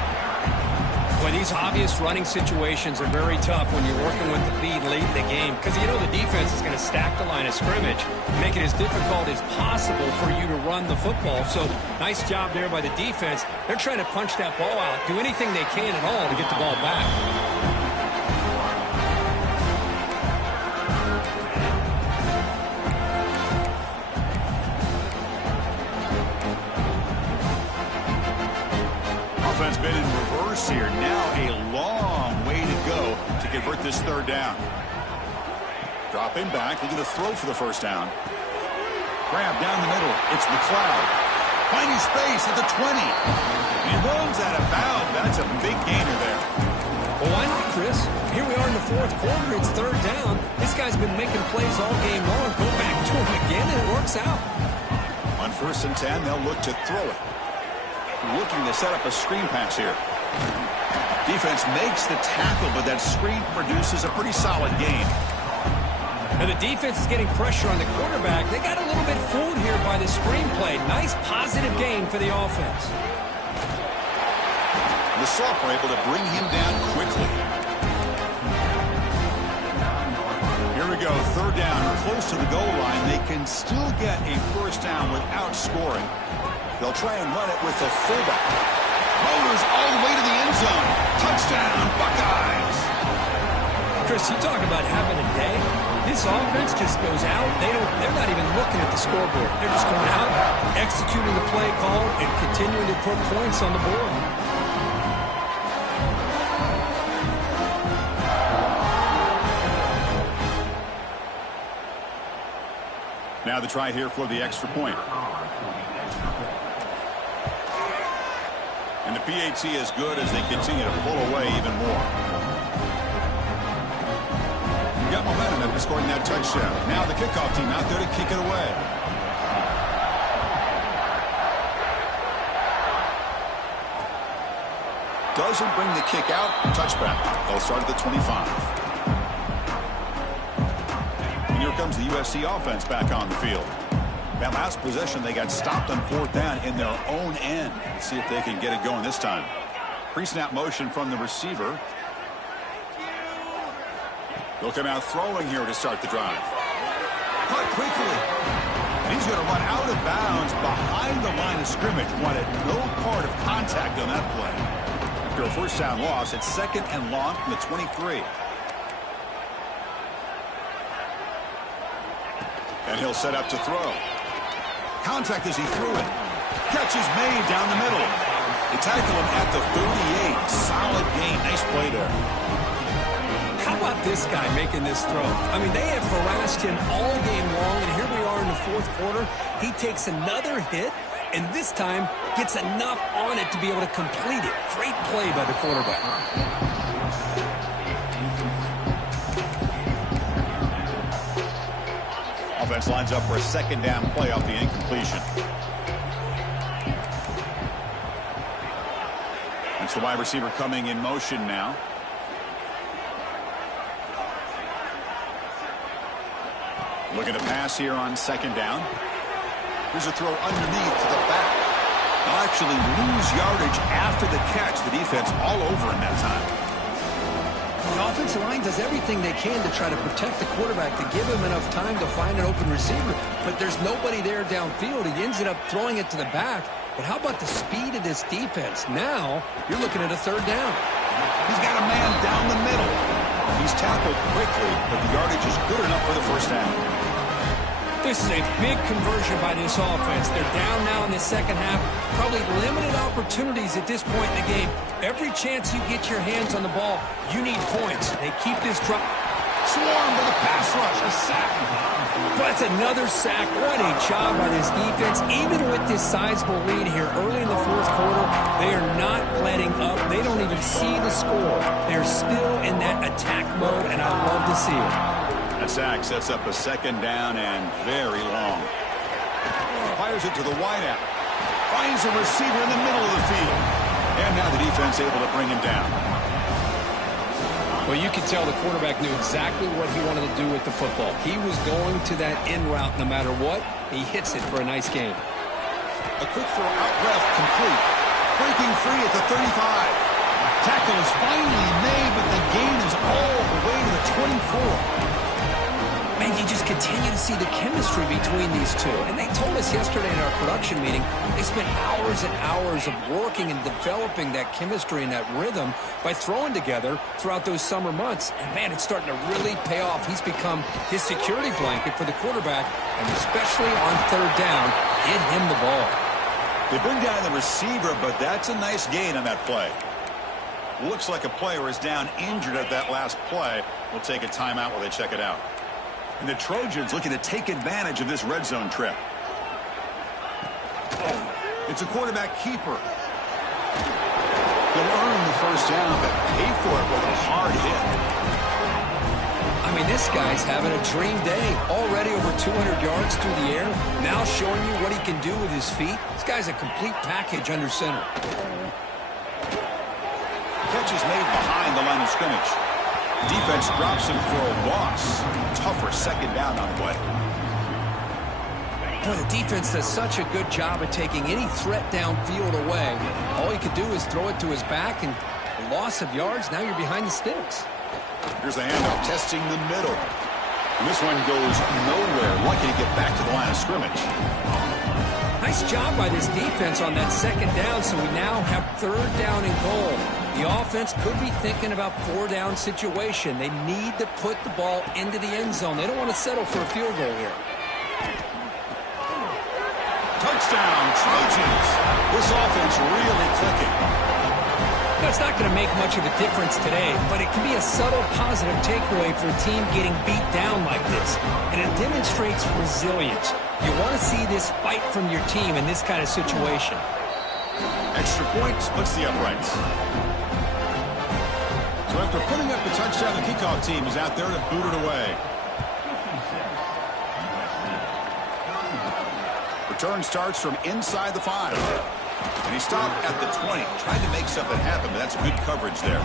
Boy, these obvious running situations are very tough when you're working with the lead late in the game, because you know the defense is going to stack the line of scrimmage, make it as difficult as possible for you to run the football. So nice job there by the defense. They're trying to punch that ball out, do anything they can at all to get the ball back. Offense been in reverse here. Now a long way to go to convert this third down. Dropping back, looking to throw for the first down. Grab down the middle. It's McLeod. Finding space at the 20. He runs out of bounds. That's a big gainer there. Well, why not, Chris? Here we are in the fourth quarter. It's third down. This guy's been making plays all game long. Go back to him again, and it works out. On 1st and 10, they'll look to throw it. Looking to set up a screen pass here. Defense makes the tackle, but that screen produces a pretty solid gain. And the defense is getting pressure on the quarterback. They got a little bit fooled here by the screen play. Nice positive gain for the offense. The sophomore able to bring him down quickly. Here we go, third down, close to the goal line. They can still get a first down without scoring. They'll try and run it with the fullback. Motors all the way to the end zone. Touchdown, Buckeyes. Chris, you talk about having a day. This offense just goes out. They're not even looking at the scoreboard. They're just going out, executing the play call, and continuing to put points on the board. Now the try here for the extra point. And the PAT is good as they continue to pull away even more. You got momentum after scoring that touchdown. Now the kickoff team out there to kick it away. Doesn't bring the kick out. Touchback. They'll start at the 25. And here comes the USC offense back on the field. That last possession, they got stopped on 4th down in their own end. Let's see if they can get it going this time. Pre-snap motion from the receiver. He'll come out throwing here to start the drive. Caught quickly. And he's going to run out of bounds behind the line of scrimmage. Wanted no part of contact on that play. After a first down loss, it's 2nd and long from the 23. And he'll set up to throw. Contact as he threw it. Catch is made down the middle. They tackle him at the 38. Solid gain. Nice play there. How about this guy making this throw? I mean, they have harassed him all game long, and here we are in the 4th quarter. He takes another hit, and this time gets enough on it to be able to complete it. Great play by the quarterback. Offense lines up for a 2nd down play off the incompletion. It's the wide receiver coming in motion now. Looking to pass here on 2nd down. Here's a throw underneath to the back. They'll actually lose yardage after the catch. The defense all over in that time. The offensive line does everything they can to try to protect the quarterback, to give him enough time to find an open receiver. But there's nobody there downfield. He ends up throwing it to the back. But how about the speed of this defense? Now you're looking at a 3rd down. He's got a man down the middle. He's tackled quickly, but the yardage is good enough for the first down. This is a big conversion by this offense. They're down now in the 2nd half. Probably limited opportunities at this point in the game. Every chance you get your hands on the ball, you need points. They keep this drop. Swarmed with a pass rush, a sack. That's another sack. What a job by this defense. Even with this sizable lead here early in the 4th quarter, they are not letting up. They don't even see the score. They're still in that attack mode, and I love to see it. A sack sets up a 2nd down and very long. Fires it to the wideout. Finds a receiver in the middle of the field. And now the defense able to bring him down. Well, you could tell the quarterback knew exactly what he wanted to do with the football. He was going to that in route no matter what. He hits it for a nice game. A quick throw out left, complete. Breaking free at the 35. Tackle is finally made, but the gain is all the way to the 24. Man, you just continue to see the chemistry between these two. And they told us yesterday in our production meeting, they spent hours and hours of working and developing that chemistry and that rhythm by throwing together throughout those summer months. And, man, it's starting to really pay off. He's become his security blanket for the quarterback, and especially on 3rd down, get him the ball. They bring down the receiver, but that's a nice gain on that play. Looks like a player is down injured at that last play. We'll take a timeout while they check it out. And the Trojans looking to take advantage of this red zone trip. It's a quarterback keeper. He'll earn the first down, but pay for it with a hard hit. I mean, this guy's having a dream day. Already over 200 yards through the air. Now showing you what he can do with his feet. This guy's a complete package under center. Catch is made behind the line of scrimmage. Defense drops him for a loss. Tougher 2nd down on the way. Boy, the defense does such a good job of taking any threat downfield away. All he could do is throw it to his back, and a loss of yards, now you're behind the sticks. Here's the handoff, testing the middle. And this one goes nowhere. Lucky to get back to the line of scrimmage. Nice job by this defense on that 2nd down, so we now have 3rd down and goal. The offense could be thinking about 4-down situation. They need to put the ball into the end zone. They don't want to settle for a field goal here. Touchdown, Trojans. This offense really clicking. That's not going to make much of a difference today, but it can be a subtle positive takeaway for a team getting beat down like this. And it demonstrates resilience. You want to see this fight from your team in this kind of situation. Extra point splits the uprights. So after putting up the touchdown, the kickoff team is out there to boot it away. Return starts from inside the 5. And he stopped at the 20. Tried to make something happen, but that's good coverage there.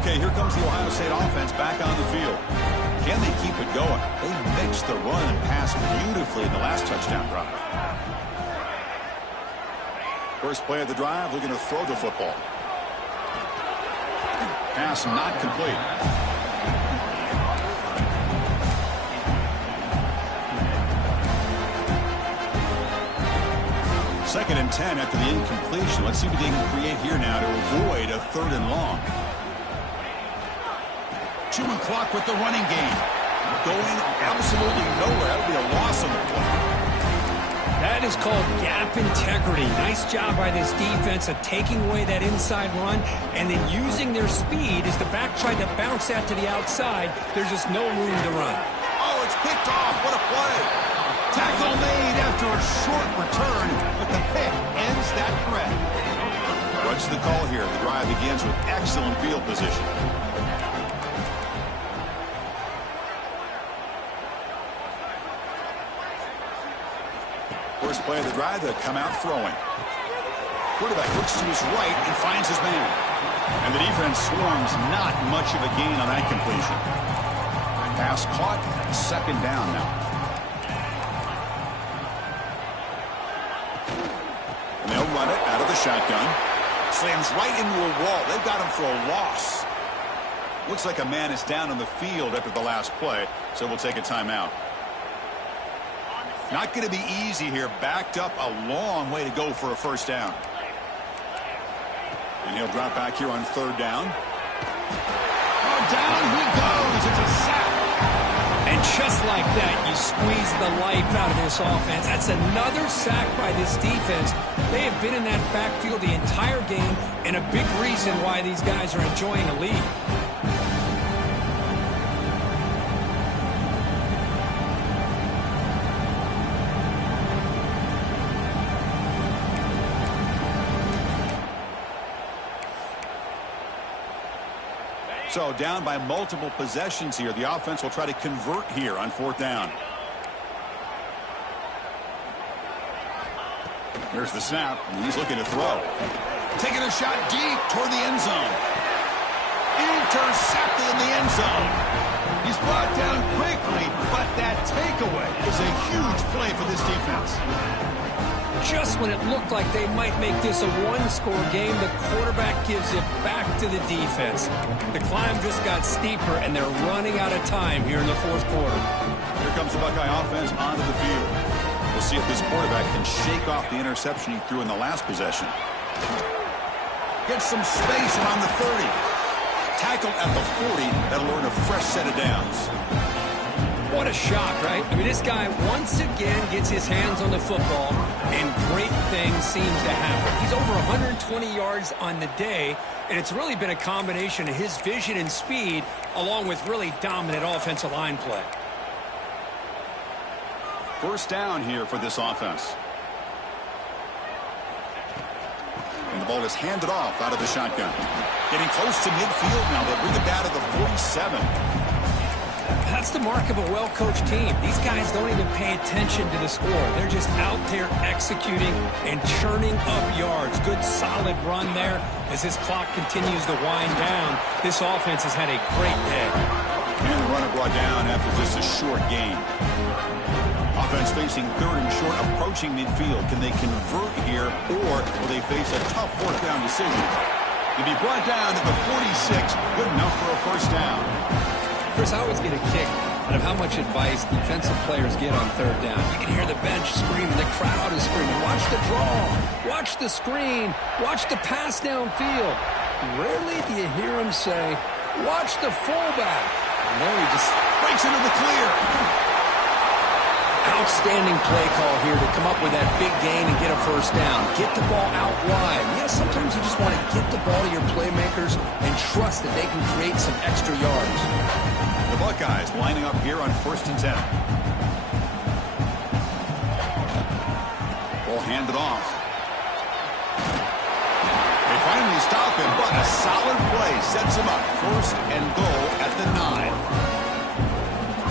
Okay, here comes the Ohio State offense back on the field. Can they keep it going? They mixed the run and pass beautifully in the last touchdown drive. First play of the drive, looking to throw the football. Pass not complete. Second and 10 after the incompletion. Let's see what they can create here now to avoid a 3rd and long. Chewing clock with the running game. Going absolutely nowhere. That would be a loss on the play. That is called gap integrity. Nice job by this defense of taking away that inside run and then using their speed as the back tried to bounce that to the outside. There's just no room to run. Oh, it's picked off. What a play. Tackle made after a short return, but the pick ends that threat. What's the call here? The drive begins with excellent field position. First play of the drive, they'll come out throwing. Quarterback looks to his right and finds his man. And the defense swarms, not much of a gain on that completion. Pass caught, 2nd down now. And they'll run it out of the shotgun. Slams right into a wall. They've got him for a loss. Looks like a man is down on the field after the last play, so we'll take a timeout. Not going to be easy here. Backed up a long way to go for a 1st down. And he'll drop back here on 3rd down. Oh, down he goes. It's a sack. And just like that, you squeeze the life out of this offense. That's another sack by this defense. They have been in that backfield the entire game, and a big reason why these guys are enjoying a lead. So down by multiple possessions here. The offense will try to convert here on 4th down. Here's the snap. He's looking to throw. Taking a shot deep toward the end zone. Intercepted in the end zone. He's brought down quickly, but that takeaway is a huge play for this defense. Just when it looked like they might make this a 1-score game, the quarterback gives it back to the defense. The climb just got steeper, and they're running out of time here in the 4th quarter. Here comes the Buckeye offense onto the field. We'll see if this quarterback can shake off the interception he threw in the last possession. Gets some space around the 30. Tackled at the 40. That'll earn a fresh set of downs. What a shot, right? I mean, this guy once again gets his hands on the football, and great things seems to happen. He's over 120 yards on the day, and it's really been a combination of his vision and speed, along with really dominant offensive line play. 1st down here for this offense. And the ball is handed off out of the shotgun. Getting close to midfield now. They'll bring it down to the 47. That's the mark of a well-coached team. These guys don't even pay attention to the score. They're just out there executing and churning up yards. Good, solid run there as this clock continues to wind down. This offense has had a great day. And the runner brought down after just a short gain. Offense facing 3rd and short, approaching midfield. Can they convert here, or will they face a tough 4th down decision? To be brought down to the 46, good enough for a 1st down. Chris, I always get a kick out of how much advice defensive players get on 3rd down. You can hear the bench screaming, the crowd is screaming, watch the draw, watch the screen, watch the pass downfield. Rarely do you hear them say, watch the fullback. And there he just breaks into the clear. Outstanding play call here to come up with that big gain and get a 1st down. Get the ball out wide. Yeah, sometimes you just want to get the ball to your playmakers and trust that they can create some extra yards. The Buckeyes lining up here on 1st and 10. Ball handed off. They finally stop him, but a solid play sets him up. 1st and goal at the 9.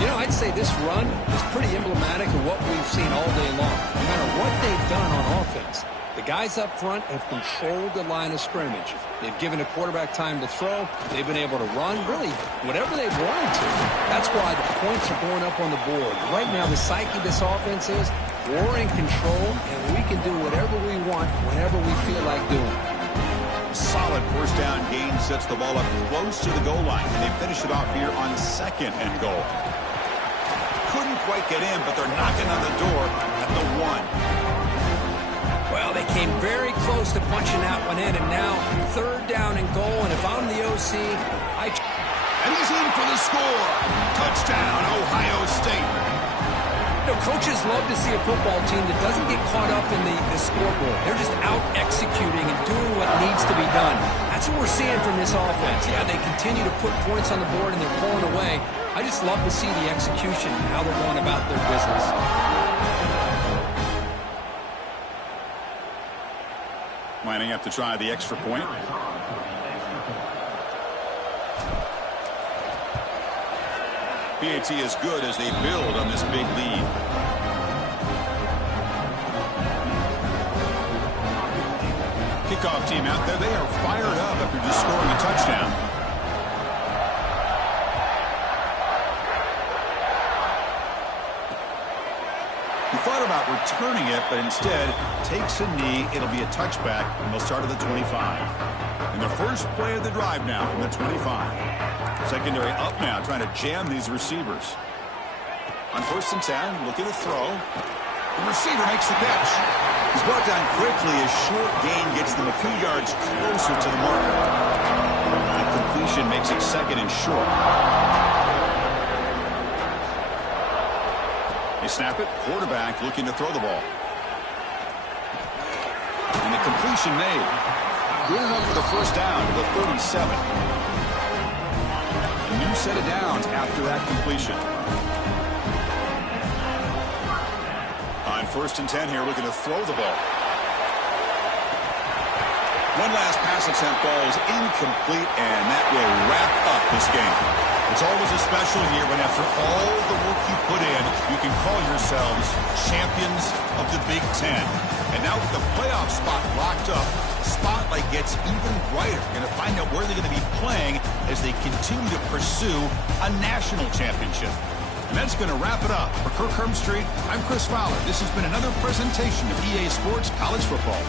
You know, I'd say this run is pretty emblematic of what we've seen all day long. No matter what they've done on offense, the guys up front have controlled the line of scrimmage. They've given the quarterback time to throw. They've been able to run, really, whatever they've wanted to. That's why the points are going up on the board. Right now, the psyche of this offense is we're in control, and we can do whatever we want whenever we feel like doing. Solid first down gain sets the ball up close to the goal line. And they finish it off here on 2nd and goal. Couldn't quite get in, but they're knocking on the door at the 1. Well, they came very close to punching that one in, and now 3rd down and goal. And if I'm the OC, and he's in for the score. Touchdown, Ohio State. You know, coaches love to see a football team that doesn't get caught up in the scoreboard. They're just out executing and doing what needs to be done. That's what we're seeing from this offense. Yeah, they continue to put points on the board and they're pulling away. I just love to see the execution and how they're going about their business. Lining up to try the extra point. PAT is good as they build on this big lead. Kickoff team out there. They are fired up after just scoring a touchdown. He thought about returning it, but instead takes a knee. It'll be a touchback, and they'll start at the 25. And the first play of the drive now from the 25. Secondary up now, trying to jam these receivers. On 1st and 10, looking to throw. The receiver makes the catch. He's brought down quickly. A short gain gets them a few yards closer to the marker. The completion makes it 2nd and short. They snap it. Quarterback looking to throw the ball. And the completion made. Good enough for the first down to the 37. New set of downs after that completion. On 1st and 10 here, looking to throw the ball. One last pass attempt, ball is incomplete, and that will wrap up this game. It's always a special year when after all the work you put in, you can call yourselves champions of the Big Ten. And now with the playoff spot locked up, spotlight gets even brighter. Going to find out where they're going to be playing as they continue to pursue a national championship. And that's going to wrap it up. For Kirk Herbstreit, I'm Chris Fowler. This has been another presentation of EA Sports College Football.